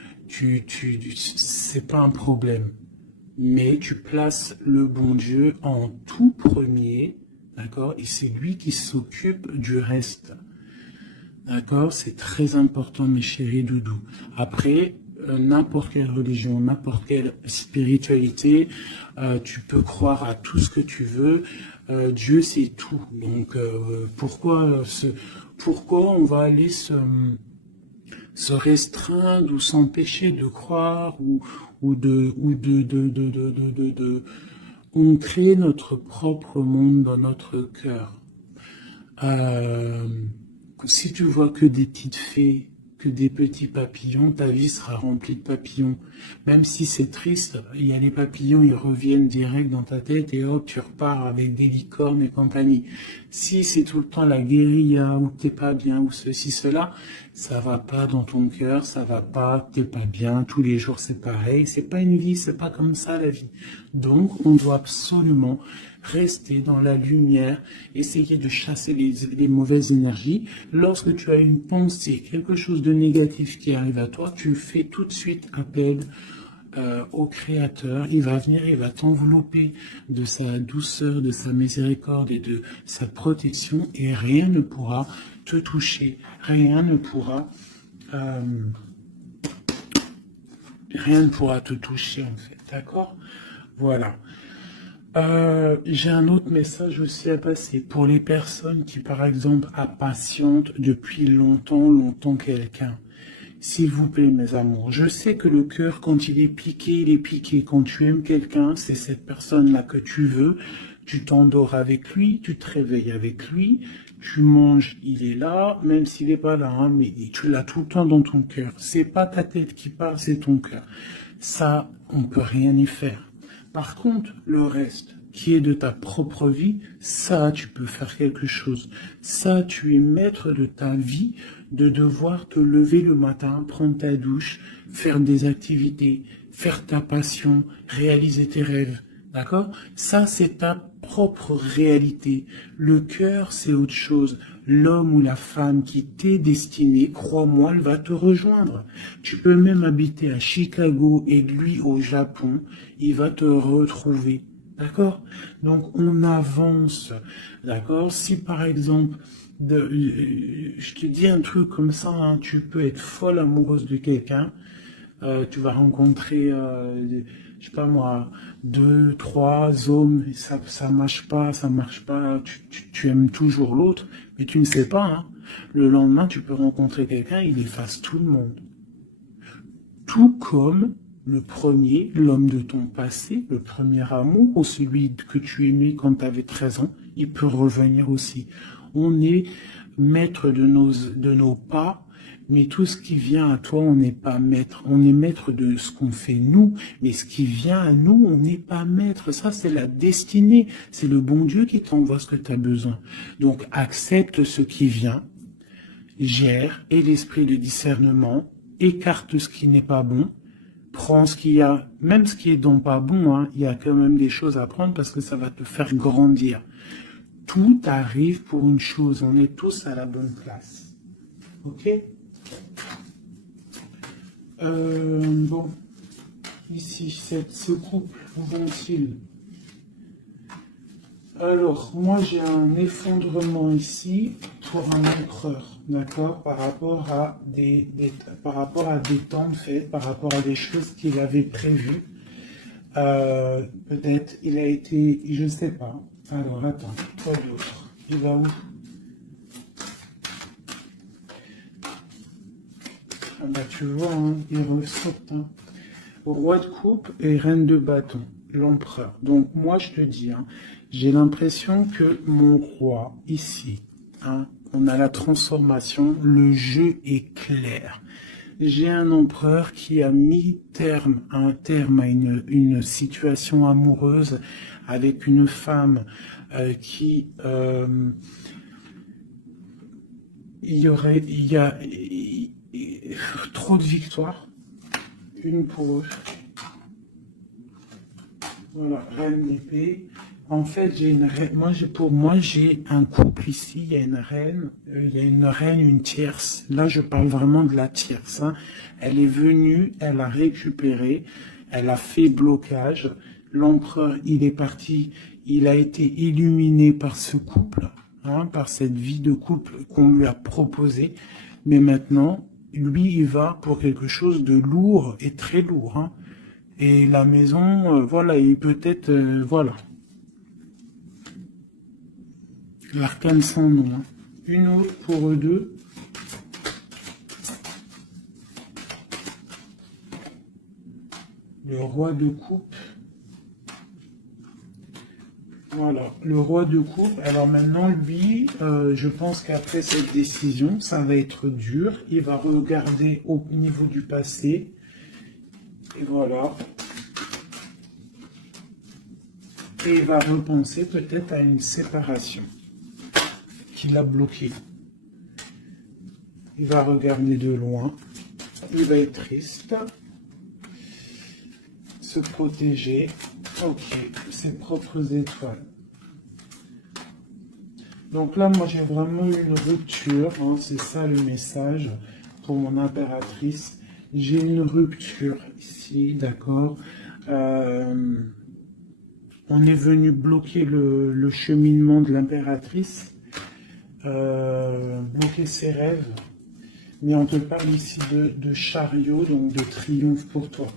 c'est pas un problème. Mais tu places le bon Dieu en tout premier, d'accord, et c'est lui qui s'occupe du reste. D'accord, c'est très important, mes chéris doudous. Après, n'importe quelle religion, n'importe quelle spiritualité, tu peux croire à tout ce que tu veux. Dieu, c'est tout. Donc, pourquoi on va aller se restreindre ou s'empêcher de croire on crée notre propre monde dans notre cœur. Si tu vois que des petites fées, que des petits papillons, ta vie sera remplie de papillons. Même si c'est triste, il y a les papillons, ils reviennent direct dans ta tête et hop, tu repars avec des licornes et compagnie. Si c'est tout le temps la guérilla, ou t'es pas bien, ou ceci, cela, ça va pas dans ton cœur, ça va pas, t'es pas bien, tous les jours c'est pareil, c'est pas une vie, c'est pas comme ça la vie. Donc, on doit absolument rester dans la lumière, essayer de chasser les mauvaises énergies. Lorsque tu as une pensée, quelque chose de négatif qui arrive à toi, tu fais tout de suite appel au Créateur. Il va venir, il va t'envelopper de sa douceur, de sa miséricorde et de sa protection, et rien ne pourra te toucher, rien ne pourra te toucher en fait, d'accord? Voilà. J'ai un autre message aussi à passer pour les personnes qui, par exemple, impatientent depuis longtemps quelqu'un. S'il vous plaît, mes amours, je sais que le cœur, quand il est piqué, il est piqué. Quand tu aimes quelqu'un, c'est cette personne-là que tu veux. Tu t'endors avec lui, tu te réveilles avec lui, tu manges, il est là, même s'il n'est pas là, hein, mais tu l'as tout le temps dans ton cœur. C'est pas ta tête qui parle, c'est ton cœur. Ça, on peut rien y faire. Par contre, le reste, qui est de ta propre vie, ça, tu peux faire quelque chose. Ça, tu es maître de ta vie, de devoir te lever le matin, prendre ta douche, faire des activités, faire ta passion, réaliser tes rêves. D'accord? Ça, c'est ta propre réalité. Le cœur, c'est autre chose. L'homme ou la femme qui t'est destiné, crois-moi, elle va te rejoindre. Tu peux même habiter à Chicago et lui au Japon, il va te retrouver. D'accord? Donc, on avance. D'accord? Si par exemple, je te dis un truc comme ça, hein, tu peux être folle amoureuse de quelqu'un, tu vas rencontrer, je sais pas moi, 2, 3 hommes, ça marche pas, tu aimes toujours l'autre, mais tu ne sais pas, hein. Le lendemain, tu peux rencontrer quelqu'un, il efface tout le monde. Tout comme le premier, l'homme de ton passé, le premier amour, ou celui que tu aimais quand tu avais 13 ans, il peut revenir aussi. On est maître de nos pas, mais tout ce qui vient à toi, on n'est pas maître. On est maître de ce qu'on fait nous, mais ce qui vient à nous, on n'est pas maître. Ça, c'est la destinée. C'est le bon Dieu qui t'envoie ce que tu as besoin. Donc, accepte ce qui vient, gère, et l'esprit de discernement, écarte ce qui n'est pas bon, prends ce qu'il y a, même ce qui est donc pas bon, hein, il y a quand même des choses à prendre parce que ça va te faire grandir. Tout arrive pour une chose, on est tous à la bonne place. Ok? Bon, ici, ce couple, où vont-ils? Alors, moi j'ai un effondrement ici pour un empereur, d'accord, par rapport à des temps de fait, par rapport à des choses qu'il avait prévues. Peut-être il a été, je sais pas. Alors attends, quoi d'autre? Il va où? Ah bah tu vois, hein, il ressortent. Hein. Roi de coupe et reine de bâton, l'empereur. Donc moi je te dis, hein, j'ai l'impression que mon roi, ici, hein, on a la transformation, le jeu est clair. J'ai un empereur qui a mis un terme à une situation amoureuse avec une femme qui... il y a trop de victoires, une pour eux. Voilà, reine d'épée. En fait, j'ai une reine. Pour moi, j'ai un couple ici. Il y a une reine, une tierce. Là, je parle vraiment de la tierce. Hein. Elle est venue, elle a récupéré, elle a fait blocage. L'empereur, il est parti. Il a été illuminé par ce couple, hein, par cette vie de couple qu'on lui a proposée. Mais maintenant, lui, il va pour quelque chose de lourd et très lourd. Hein. Et la maison, voilà, et peut-être, voilà. L'arcane sans nom. Hein. Une autre pour eux deux. Le roi de coupe. Voilà, le roi de coupe. Alors maintenant, lui, je pense qu'après cette décision, ça va être dur. Il va regarder au niveau du passé. Et voilà. Et il va repenser peut-être à une séparation qui l'a bloqué. Il va regarder de loin. Il va être triste. Se protéger. Ok, ses propres étoiles. Donc là, moi, j'ai vraiment eu une rupture. Hein, c'est ça le message pour mon impératrice. J'ai une rupture ici, d'accord. On est venu bloquer le cheminement de l'impératrice, bloquer ses rêves. Mais on te parle ici de chariot, donc de triomphe pour toi.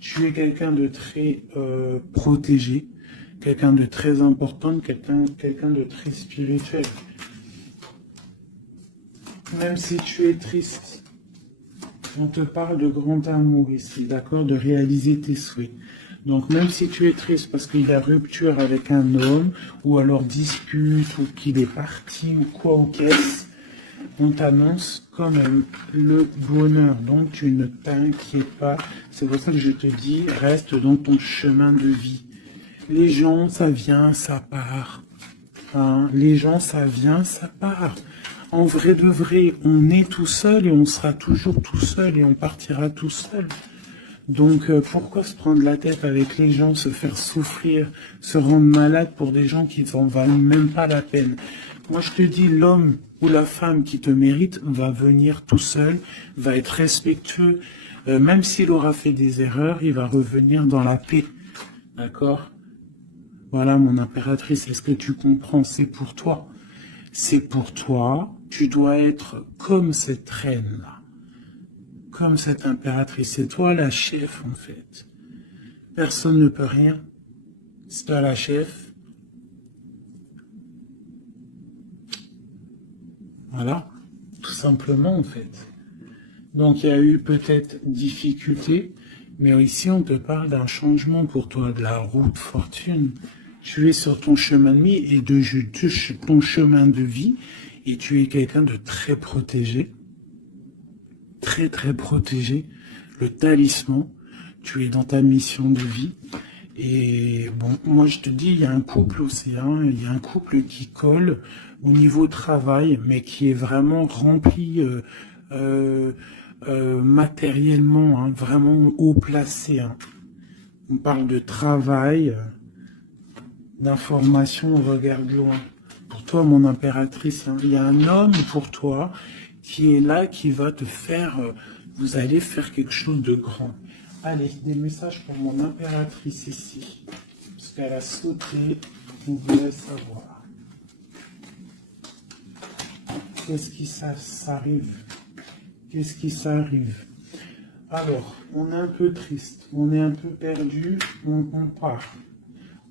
Tu es quelqu'un de très protégé, quelqu'un de très important, quelqu'un de très spirituel. Même si tu es triste, on te parle de grand amour ici, d'accord, de réaliser tes souhaits. Donc même si tu es triste parce qu'il y a rupture avec un homme, ou alors dispute, ou qu'il est parti, ou quoi ou qu'est-ce, on t'annonce quand même le bonheur. Donc tu ne t'inquiètes pas. C'est pour ça que je te dis, reste dans ton chemin de vie. Les gens, ça vient, ça part. Hein, les gens, ça vient, ça part. En vrai de vrai, on est tout seul et on sera toujours tout seul et on partira tout seul. Donc pourquoi se prendre la tête avec les gens, se faire souffrir, se rendre malade pour des gens qui n'en valent même pas la peine. Moi je te dis, l'homme ou la femme qui te mérite va venir tout seul, va être respectueux, même s'il aura fait des erreurs, il va revenir dans la paix. D'accord ? Voilà mon impératrice, est-ce que tu comprends? C'est pour toi. C'est pour toi, tu dois être comme cette reine-là. Comme cette impératrice, c'est toi la chef en fait. Personne ne peut rien. C'est toi la chef. Voilà, tout simplement en fait. Donc il y a eu peut-être difficulté, Mais ici, on te parle d'un changement pour toi, de la route fortune. Tu es sur ton chemin de vie et ton chemin de vie, et tu es quelqu'un de très protégé. Très, très protégé. Le talisman. Tu es dans ta mission de vie. Et bon, moi je te dis, il y a un couple aussi, hein, il y a un couple qui colle au niveau travail, mais qui est vraiment rempli matériellement, hein, vraiment haut placé. Hein. On parle de travail, d'information, on regarde loin. Pour toi, mon impératrice, hein, il y a un homme pour toi qui est là, qui va te faire, vous allez faire quelque chose de grand. Allez, des messages pour mon impératrice ici. Parce qu'elle a sauté, vous voulez savoir. Qu'est-ce qui s'arrive? Qu'est-ce qui s'arrive? Alors, on est un peu triste, on est un peu perdu, on part.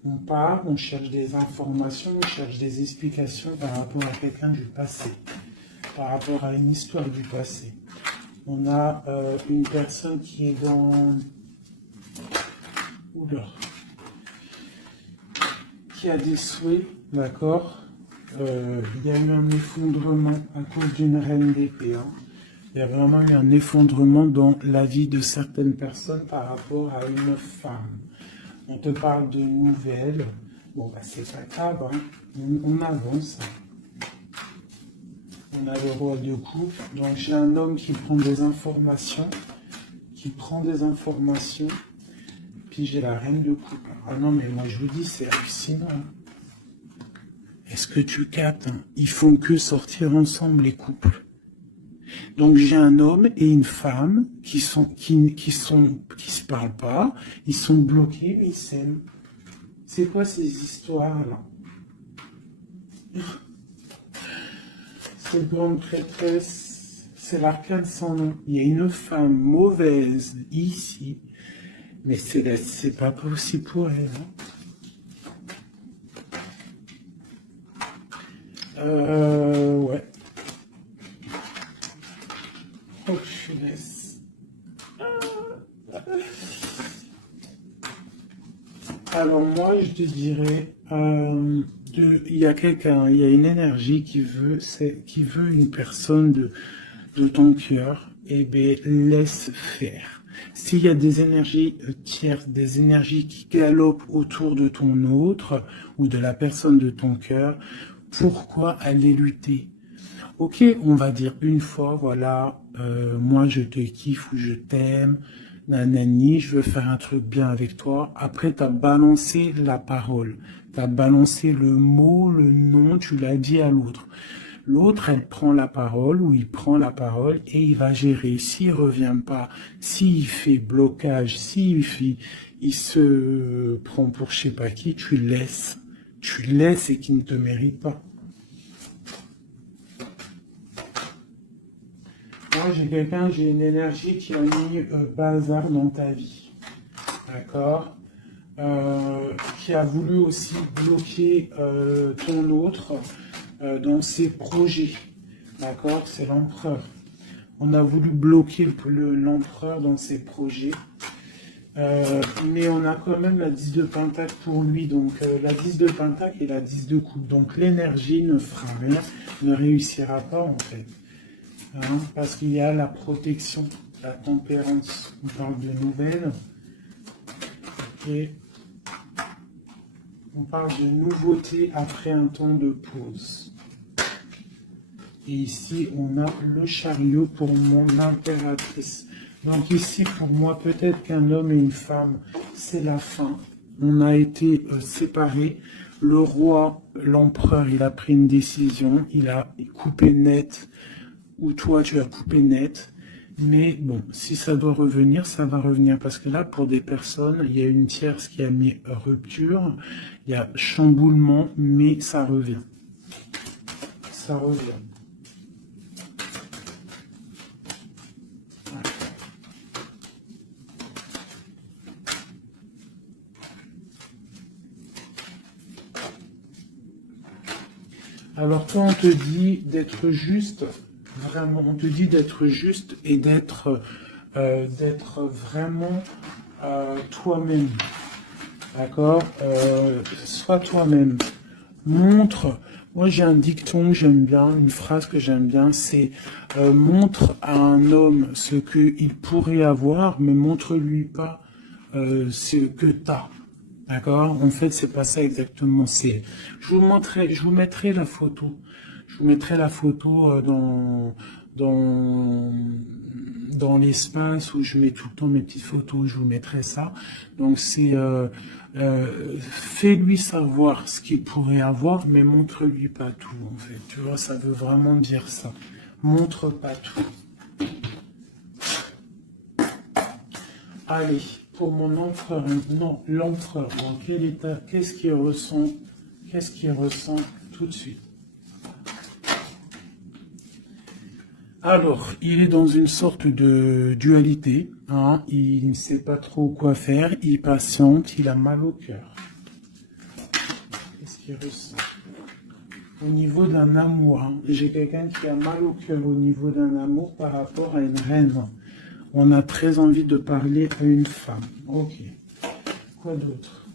On part, on cherche des informations, on cherche des explications par rapport à quelqu'un du passé. Par rapport à une histoire du passé. On a une personne qui est dans... Oula. Qui a des souhaits, d'accord. Il y a eu un effondrement à cause d'une reine d'épée. Hein. Il y a vraiment eu un effondrement dans la vie de certaines personnes par rapport à une femme. On te parle de nouvelles. Bon, bah c'est pas grave, hein. On avance. On a le roi de coupe. Donc j'ai un homme qui prend des informations. Puis j'ai la reine de coupe. Ah non, mais moi je vous dis, c'est hallucinant. Est-ce que tu captes, hein? Ils font que sortir ensemble, les couples. Donc j'ai un homme et une femme qui se parlent pas. Ils sont bloqués, mais ils s'aiment. C'est quoi ces histoires-là? Cette grande prêtresse, c'est l'arcane sans nom. Il y a une femme mauvaise ici, mais c'est pas possible pour elle. Hein. Ouais. Oh, punaise. Alors moi, je te dirais... il y a quelqu'un, il y a une énergie qui veut une personne de ton cœur, et bien laisse faire. S'il y a des énergies tierces, des énergies qui galopent autour de ton autre ou de la personne de ton cœur, pourquoi aller lutter? Ok, on va dire une fois, voilà, moi je te kiffe ou je t'aime, nanani, je veux faire un truc bien avec toi. Après, tu as balancé la parole. Tu as balancé le mot, le nom, tu l'as dit à l'autre. L'autre, elle prend la parole ou il prend la parole et il va gérer. S'il revient pas, s'il fait blocage, il se prend pour je sais pas qui, tu laisses. Tu laisses et qu'il ne te mérite pas. Moi, j'ai une énergie qui a mis bazar dans ta vie. D'accord? Qui a voulu aussi bloquer ton autre dans ses projets. D'accord? C'est l'empereur. On a voulu bloquer l'empereur dans ses projets. Mais on a quand même la 10 de pentacle pour lui. Donc la 10 de pentacle et la 10 de coupe. Donc l'énergie ne fera rien, ne réussira pas en fait. Hein, parce qu'il y a la protection, la tempérance. On parle de nouvelles. Et on parle de nouveauté après un temps de pause. Et ici, on a le chariot pour mon impératrice. Donc ici, pour moi, peut-être qu'un homme et une femme, c'est la fin. On a été séparés. Le roi, l'empereur, il a pris une décision. Il a coupé net. Ou toi, tu as coupé net. Mais bon, si ça doit revenir, ça va revenir. Parce que là, pour des personnes, il y a une tierce qui a mis rupture. Il y a chamboulement, mais ça revient. Ça revient. Alors toi, on te dit d'être juste, vraiment, on te dit d'être juste et d'être vraiment toi-même. D'accord, sois toi-même. Montre. Moi, j'ai un dicton que j'aime bien, une phrase que j'aime bien, c'est montre à un homme ce qu'il pourrait avoir, mais montre-lui pas ce que t'as. D'accord? En fait, c'est pas ça exactement. C'est, je vous mettrai la photo. Je vous mettrai la photo dans, dans l'espace où je mets tout le temps mes petites photos. Je vous mettrai ça. Donc c'est, fais-lui savoir ce qu'il pourrait avoir, mais montre-lui pas tout. En fait, tu vois, ça veut vraiment dire ça. Montre pas tout. Allez, pour mon empereur, non, l'empereur, dans quel état, qu'est-ce qu'il ressent tout de suite? Alors, il est dans une sorte de dualité, hein, il ne sait pas trop quoi faire, il patiente, il a mal au cœur. Qu'est-ce qu'il ressent? Au niveau d'un amour, hein, j'ai quelqu'un qui a mal au cœur au niveau d'un amour par rapport à une reine. On a très envie de parler à une femme. Ok. Quoi d'autre?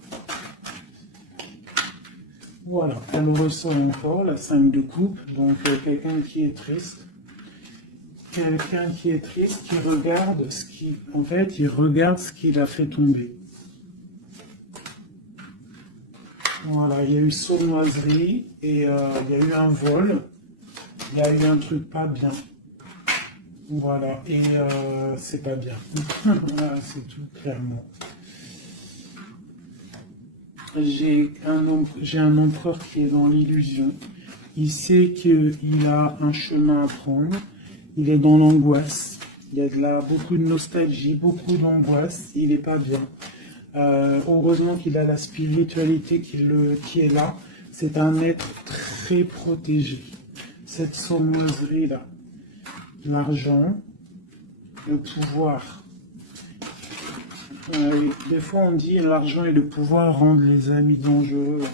Voilà, elle ressort encore la 5 de coupe. Donc quelqu'un qui est triste. Quelqu'un qui est triste, qui regarde ce qui... En fait, il regarde ce qu'il a fait tomber. Voilà, il y a eu sournoiserie et il y a eu un vol. Il y a eu un truc pas bien. Voilà, et c'est pas bien. Voilà, c'est tout clairement. J'ai un empereur qui est dans l'illusion. Il sait qu'il a un chemin à prendre. Il est dans l'angoisse. Il y a beaucoup de nostalgie, beaucoup d'angoisse. Il n'est pas bien. Heureusement qu'il a la spiritualité qui est là. C'est un être très protégé. Cette sournoiserie-là. L'argent, le pouvoir. Des fois on dit l'argent et le pouvoir rendent les amis dangereux.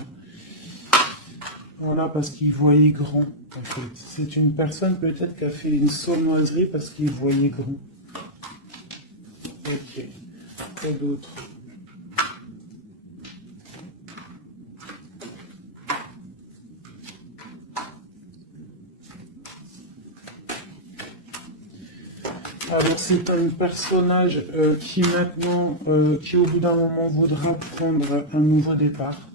Voilà, parce qu'il voyait grand. En fait. C'est une personne peut-être qui a fait une sournoiserie parce qu'il voyait grand. Ok. Quoi d'autre? Alors c'est un personnage qui maintenant, qui au bout d'un moment voudra prendre un nouveau départ.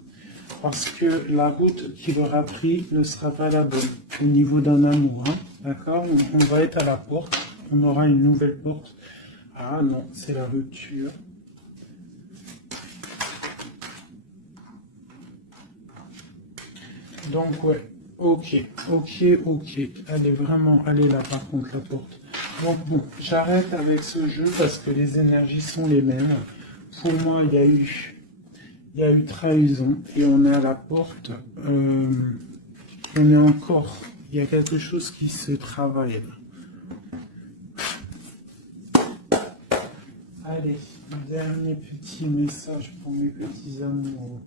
Parce que la route qu'il aura pris ne sera pas la bonne au niveau d'un amour. Hein, d'accord? On va être à la porte. On aura une nouvelle porte. Ah non, c'est la rupture. Donc ouais, ok. Elle est vraiment, elle est là par contre la porte. Donc bon, j'arrête avec ce jeu parce que les énergies sont les mêmes. Pour moi, il y a eu trahison et on est à la porte. On est encore. Il y a quelque chose qui se travaille là. Allez, dernier petit message pour mes petits amours.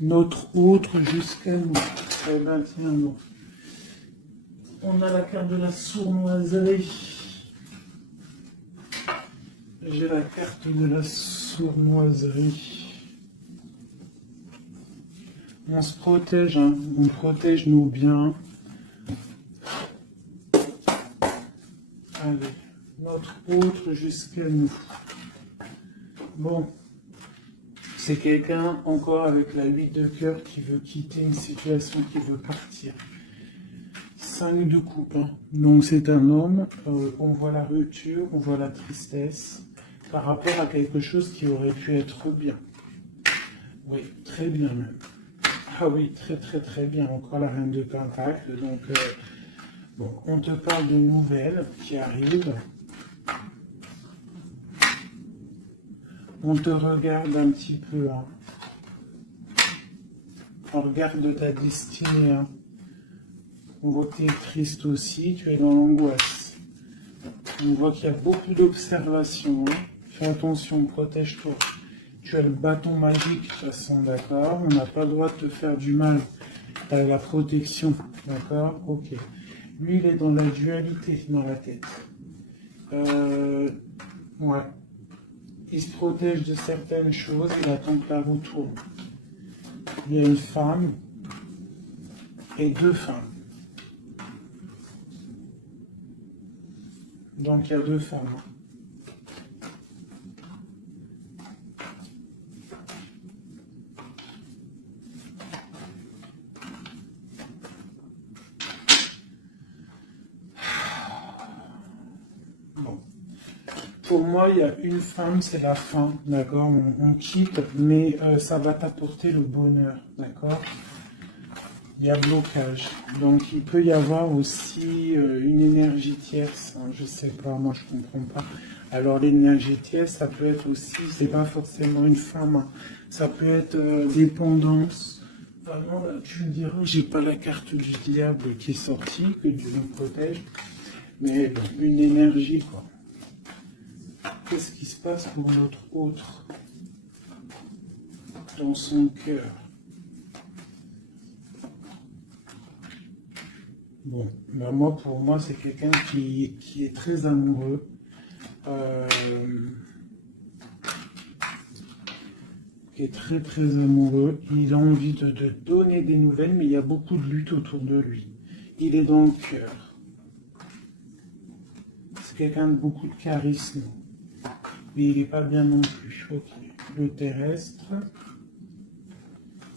Notre autre jusqu'à nous. Eh ben tiens, bon. On a la carte de la sournoiserie. J'ai la carte de la sournoiserie. On se protège, hein. On protège nos biens. Allez, notre autre jusqu'à nous. Bon, c'est quelqu'un encore avec la 8 de cœur qui veut quitter une situation, qui veut partir. 5 de coupe, hein. Donc c'est un homme, on voit la rupture, on voit la tristesse par rapport à quelque chose qui aurait pu être bien. Oui, très bien même. Ah oui, très bien. Encore la reine de Pentacle. Donc, bon, on te parle de nouvelles qui arrivent. On te regarde un petit peu. Hein. On regarde ta destinée. Hein. On voit que tu es triste aussi, tu es dans l'angoisse. On voit qu'il y a beaucoup d'observations. Hein. Fais attention, protège-toi. Tu as le bâton magique, de toute façon, d'accord? On n'a pas le droit de te faire du mal. Tu as la protection, d'accord? Ok. Lui, il est dans la dualité dans la tête. Ouais. Il se protège de certaines choses, il attend que la roue tourne. Il y a une femme et deux femmes. Donc il y a deux femmes. Bon. Pour moi, il y a une femme, c'est la fin, d'accord, on quitte, mais ça va t'apporter le bonheur, d'accord. Il y a blocage. Donc il peut y avoir aussi une énergie tierce, hein, je sais pas, moi je comprends pas. Alors l'énergie tierce, ça peut être aussi, c'est pas forcément une femme, hein. Ça peut être dépendance. Vraiment, là, tu me diras, j'ai pas la carte du diable qui est sortie, que Dieu nous protège, mais bon, une énergie quoi. Qu'est-ce qui se passe pour notre autre dans son cœur? Bon, ben moi, pour moi, c'est quelqu'un qui est très amoureux. Qui est très très amoureux. Il a envie de donner des nouvelles, mais il y a beaucoup de lutte autour de lui. Il est dans le cœur. C'est quelqu'un de beaucoup de charisme. Mais il n'est pas bien non plus. Ok. Le terrestre.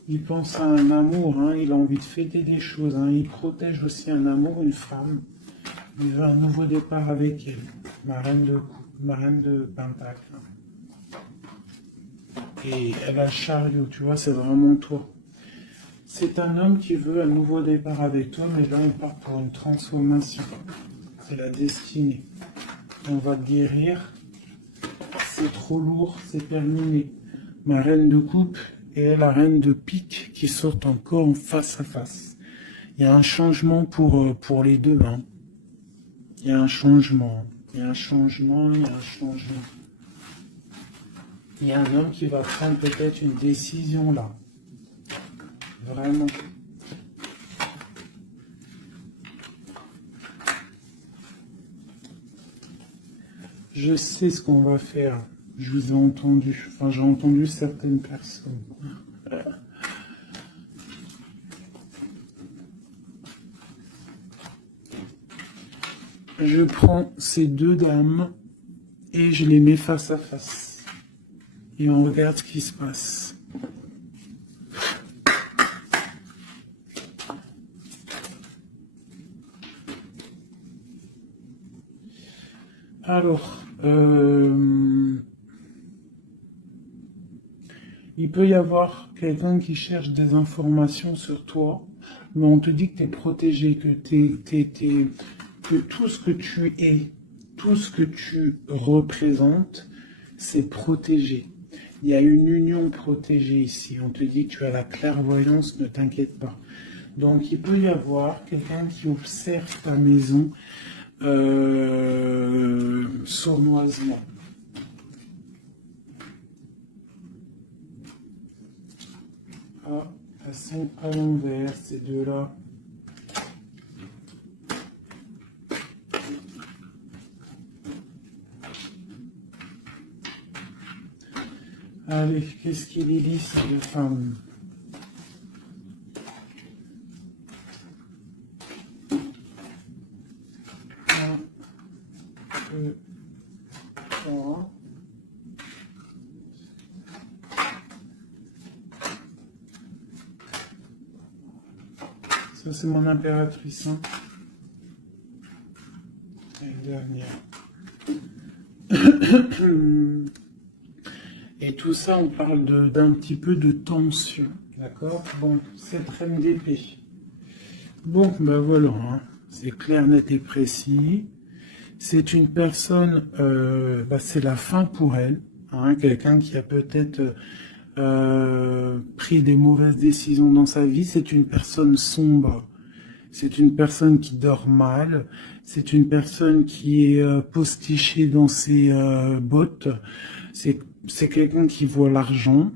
Il pense à un amour, hein. Il a envie de fêter des choses. Hein. Il protège aussi un amour, une femme. Il veut un nouveau départ avec elle. Ma reine de Pentacle. Et elle a le chariot, tu vois, c'est vraiment toi. C'est un homme qui veut un nouveau départ avec toi, mais là on part pour une transformation. C'est la destinée. On va guérir. C'est trop lourd, c'est terminé. Ma reine de coupe et la reine de pique qui sortent encore en face à face. Il y a un changement pour les deux. Hein. Il y a un changement. Il y a un changement, il y a un changement. Il y a un homme qui va prendre peut-être une décision là. Vraiment. Je sais ce qu'on va faire. Je vous ai entendu. Enfin, j'ai entendu certaines personnes. Je prends ces deux dames et je les mets face à face. Et on regarde ce qui se passe. Alors, il peut y avoir quelqu'un qui cherche des informations sur toi, mais on te dit que tu es protégé, que que tout ce que tu es, tout ce que tu représentes, c'est protégé. Il y a une union protégée ici. On te dit que tu as la clairvoyance, ne t'inquiète pas. Donc il peut y avoir quelqu'un qui observe ta maison sournoisement. Ah, elles sont à l'envers, ces deux-là. Allez, qu'est-ce qu'il est dit, ces deux femmes? Un, deux, trois. Ça, c'est mon impératrice. Hein. Et la dernière. Et tout ça, on parle d'un petit peu de tension. D'accord? Bon, cette reine d'épée. Bon, ben voilà. Hein. C'est clair, net et précis. C'est une personne, c'est la fin pour elle. Hein, quelqu'un qui a peut-être pris des mauvaises décisions dans sa vie. C'est une personne sombre. C'est une personne qui dort mal. C'est une personne qui est postichée dans ses bottes. C'est quelqu'un qui voit l'argent.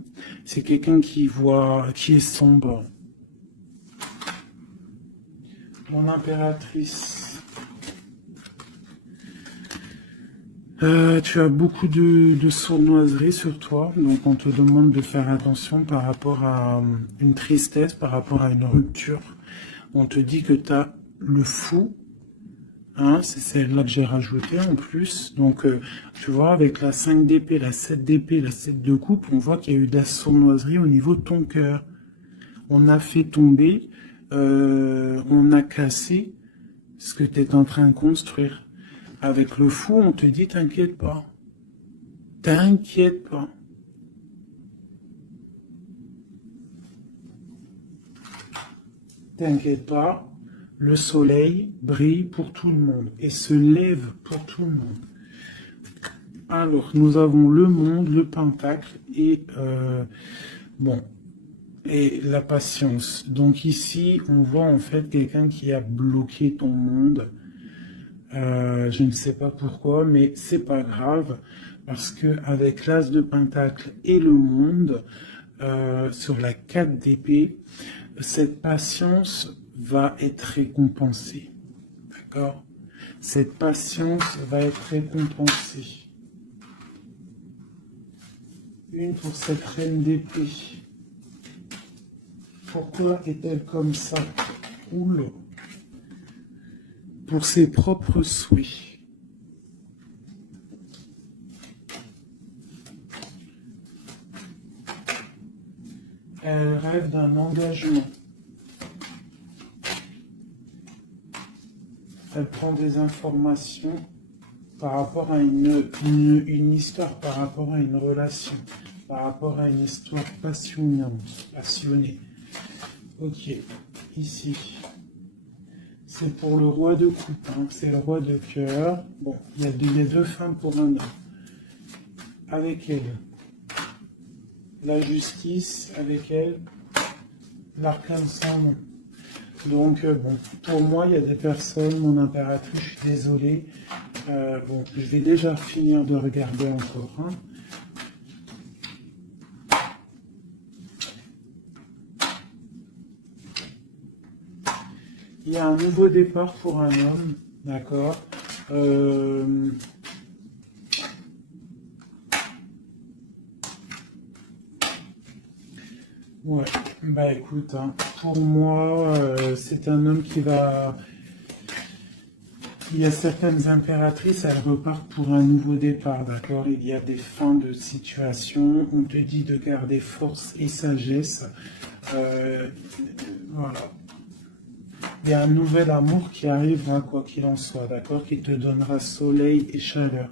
C'est quelqu'un qui est sombre. Mon impératrice. Tu as beaucoup de sournoiserie sur toi, donc on te demande de faire attention par rapport à une tristesse, par rapport à une rupture. On te dit que tu as le fou, hein, c'est celle-là que j'ai rajouté en plus. Donc, tu vois, avec la 5 d'épée, la 7 d'épée, la 7 de coupe, on voit qu'il y a eu de la sournoiserie au niveau de ton cœur. On a fait tomber, on a cassé ce que tu es en train de construire. Avec le fou, on te dit, t'inquiète pas. T'inquiète pas. T'inquiète pas. Le soleil brille pour tout le monde et se lève pour tout le monde. Alors, nous avons le monde, le pentacle et bon, et la patience. Donc ici, on voit en fait quelqu'un qui a bloqué ton monde. Je ne sais pas pourquoi, mais c'est pas grave parce que avec l'as de pentacle et le monde sur la 4 d'épée, cette patience va être récompensée. D'accord? Cette patience va être récompensée. Une pour cette reine d'épée. Pourquoi est-elle comme ça? Oula. Pour ses propres souhaits. Elle rêve d'un engagement. Elle prend des informations par rapport à une histoire, par rapport à une relation, par rapport à une histoire passionnée. Ok, ici. C'est pour le roi de coupe, hein. C'est le roi de cœur. Bon, il y a deux femmes pour un homme. Avec elle, la justice, avec elle, l'arcane sans nom. Donc, bon, pour moi, il y a des personnes, mon impératrice, je suis désolé. Bon, je vais déjà finir de regarder encore. Hein. Il y a un nouveau départ pour un homme, d'accord. Ouais, bah écoute, hein, pour moi, c'est un homme qui va... Il y a certaines impératrices, elles repartent pour un nouveau départ, d'accord? Il y a des fins de situation, on te dit de garder force et sagesse. Voilà. Il y a un nouvel amour qui arrivera, quoi qu'il en soit, d'accord? Qui te donnera soleil et chaleur.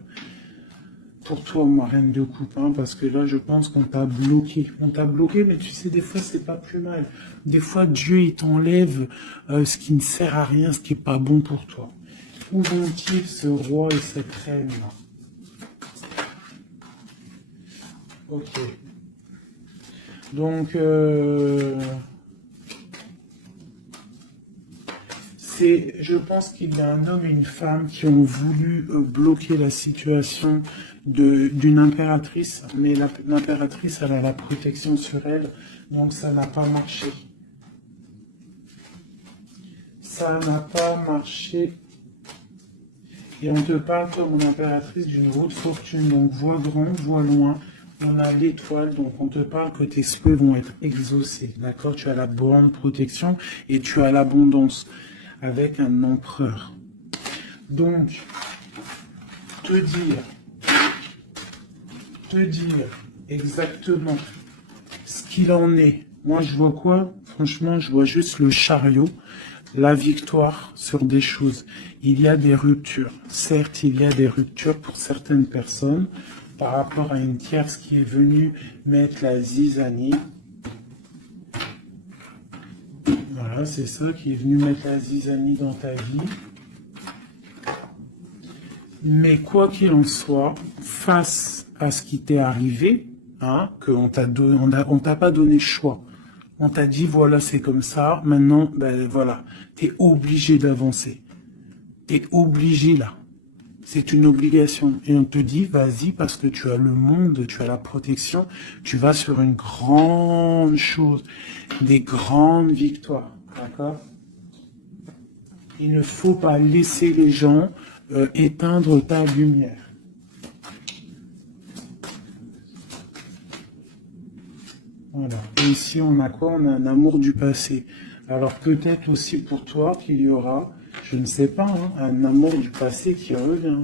Pour toi, ma reine de coupe, hein, parce que là, je pense qu'on t'a bloqué. On t'a bloqué, mais tu sais, des fois, c'est pas plus mal. Des fois, Dieu, il t'enlève ce qui ne sert à rien, ce qui est pas bon pour toi. Où vont-ils, ce roi et cette reine-là? Ok. Donc, je pense qu'il y a un homme et une femme qui ont voulu bloquer la situation d'une impératrice, mais l'impératrice, elle a la protection sur elle, donc ça n'a pas marché. Ça n'a pas marché. Et on te parle comme une impératrice d'une haute fortune, donc vois grand, vois loin. On a l'étoile, donc on te parle que tes souhaits vont être exaucés, d'accord? Tu as la bonne protection et tu as l'abondance avec un empereur. Donc, te dire exactement ce qu'il en est. Moi, je vois quoi? Franchement, je vois juste le chariot, la victoire sur des choses. Il y a des ruptures. Certes, il y a des ruptures pour certaines personnes par rapport à une tierce qui est venue mettre la zizanie. Voilà, c'est ça qui est venu mettre la zizanie dans ta vie. Mais quoi qu'il en soit, face à ce qui t'est arrivé, hein, on t'a pas donné choix. On t'a dit, voilà, c'est comme ça. Maintenant, ben voilà, t'es obligé d'avancer. T'es obligé là. C'est une obligation. Et on te dit, vas-y, parce que tu as le monde, tu as la protection, tu vas sur une grande chose, des grandes victoires. D'accord? Il ne faut pas laisser les gens éteindre ta lumière. Voilà. Et ici, on a quoi? On a un amour du passé. Alors peut-être aussi pour toi qu'il y aura, je ne sais pas, hein, un amour du passé qui revient.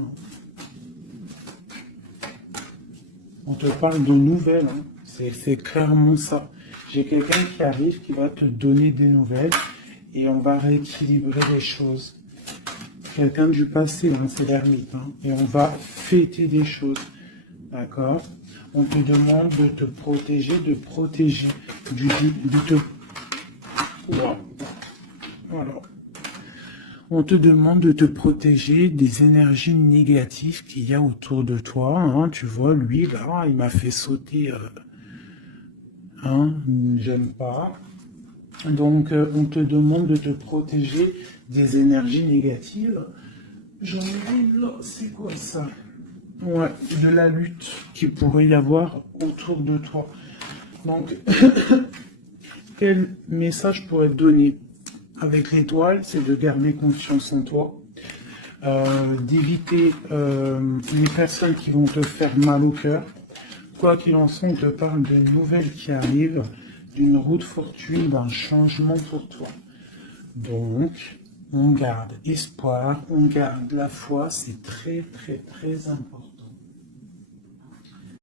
On te parle de nouvelles, hein. C'est clairement ça. J'ai quelqu'un qui arrive, qui va te donner des nouvelles et on va rééquilibrer les choses. Quelqu'un du passé, hein, c'est l'ermite, hein, et on va fêter des choses. D'accord? On te demande de te protéger, Wow. Voilà. On te demande de te protéger des énergies négatives qu'il y a autour de toi. Hein. Tu vois, lui, là, il m'a fait sauter. Hein, j'aime pas. Donc, on te demande de te protéger des énergies négatives. J'en ai une là, c'est quoi ça? Ouais, de la lutte qu'il pourrait y avoir autour de toi. Donc, quel message pourrait te donner avec l'étoile? C'est de garder confiance en toi, d'éviter les personnes qui vont te faire mal au cœur. Quoi qu'il en soit, on te parle d'une nouvelle qui arrive, d'une route fortuite, d'un changement pour toi. Donc, on garde espoir, on garde la foi, c'est très très très important.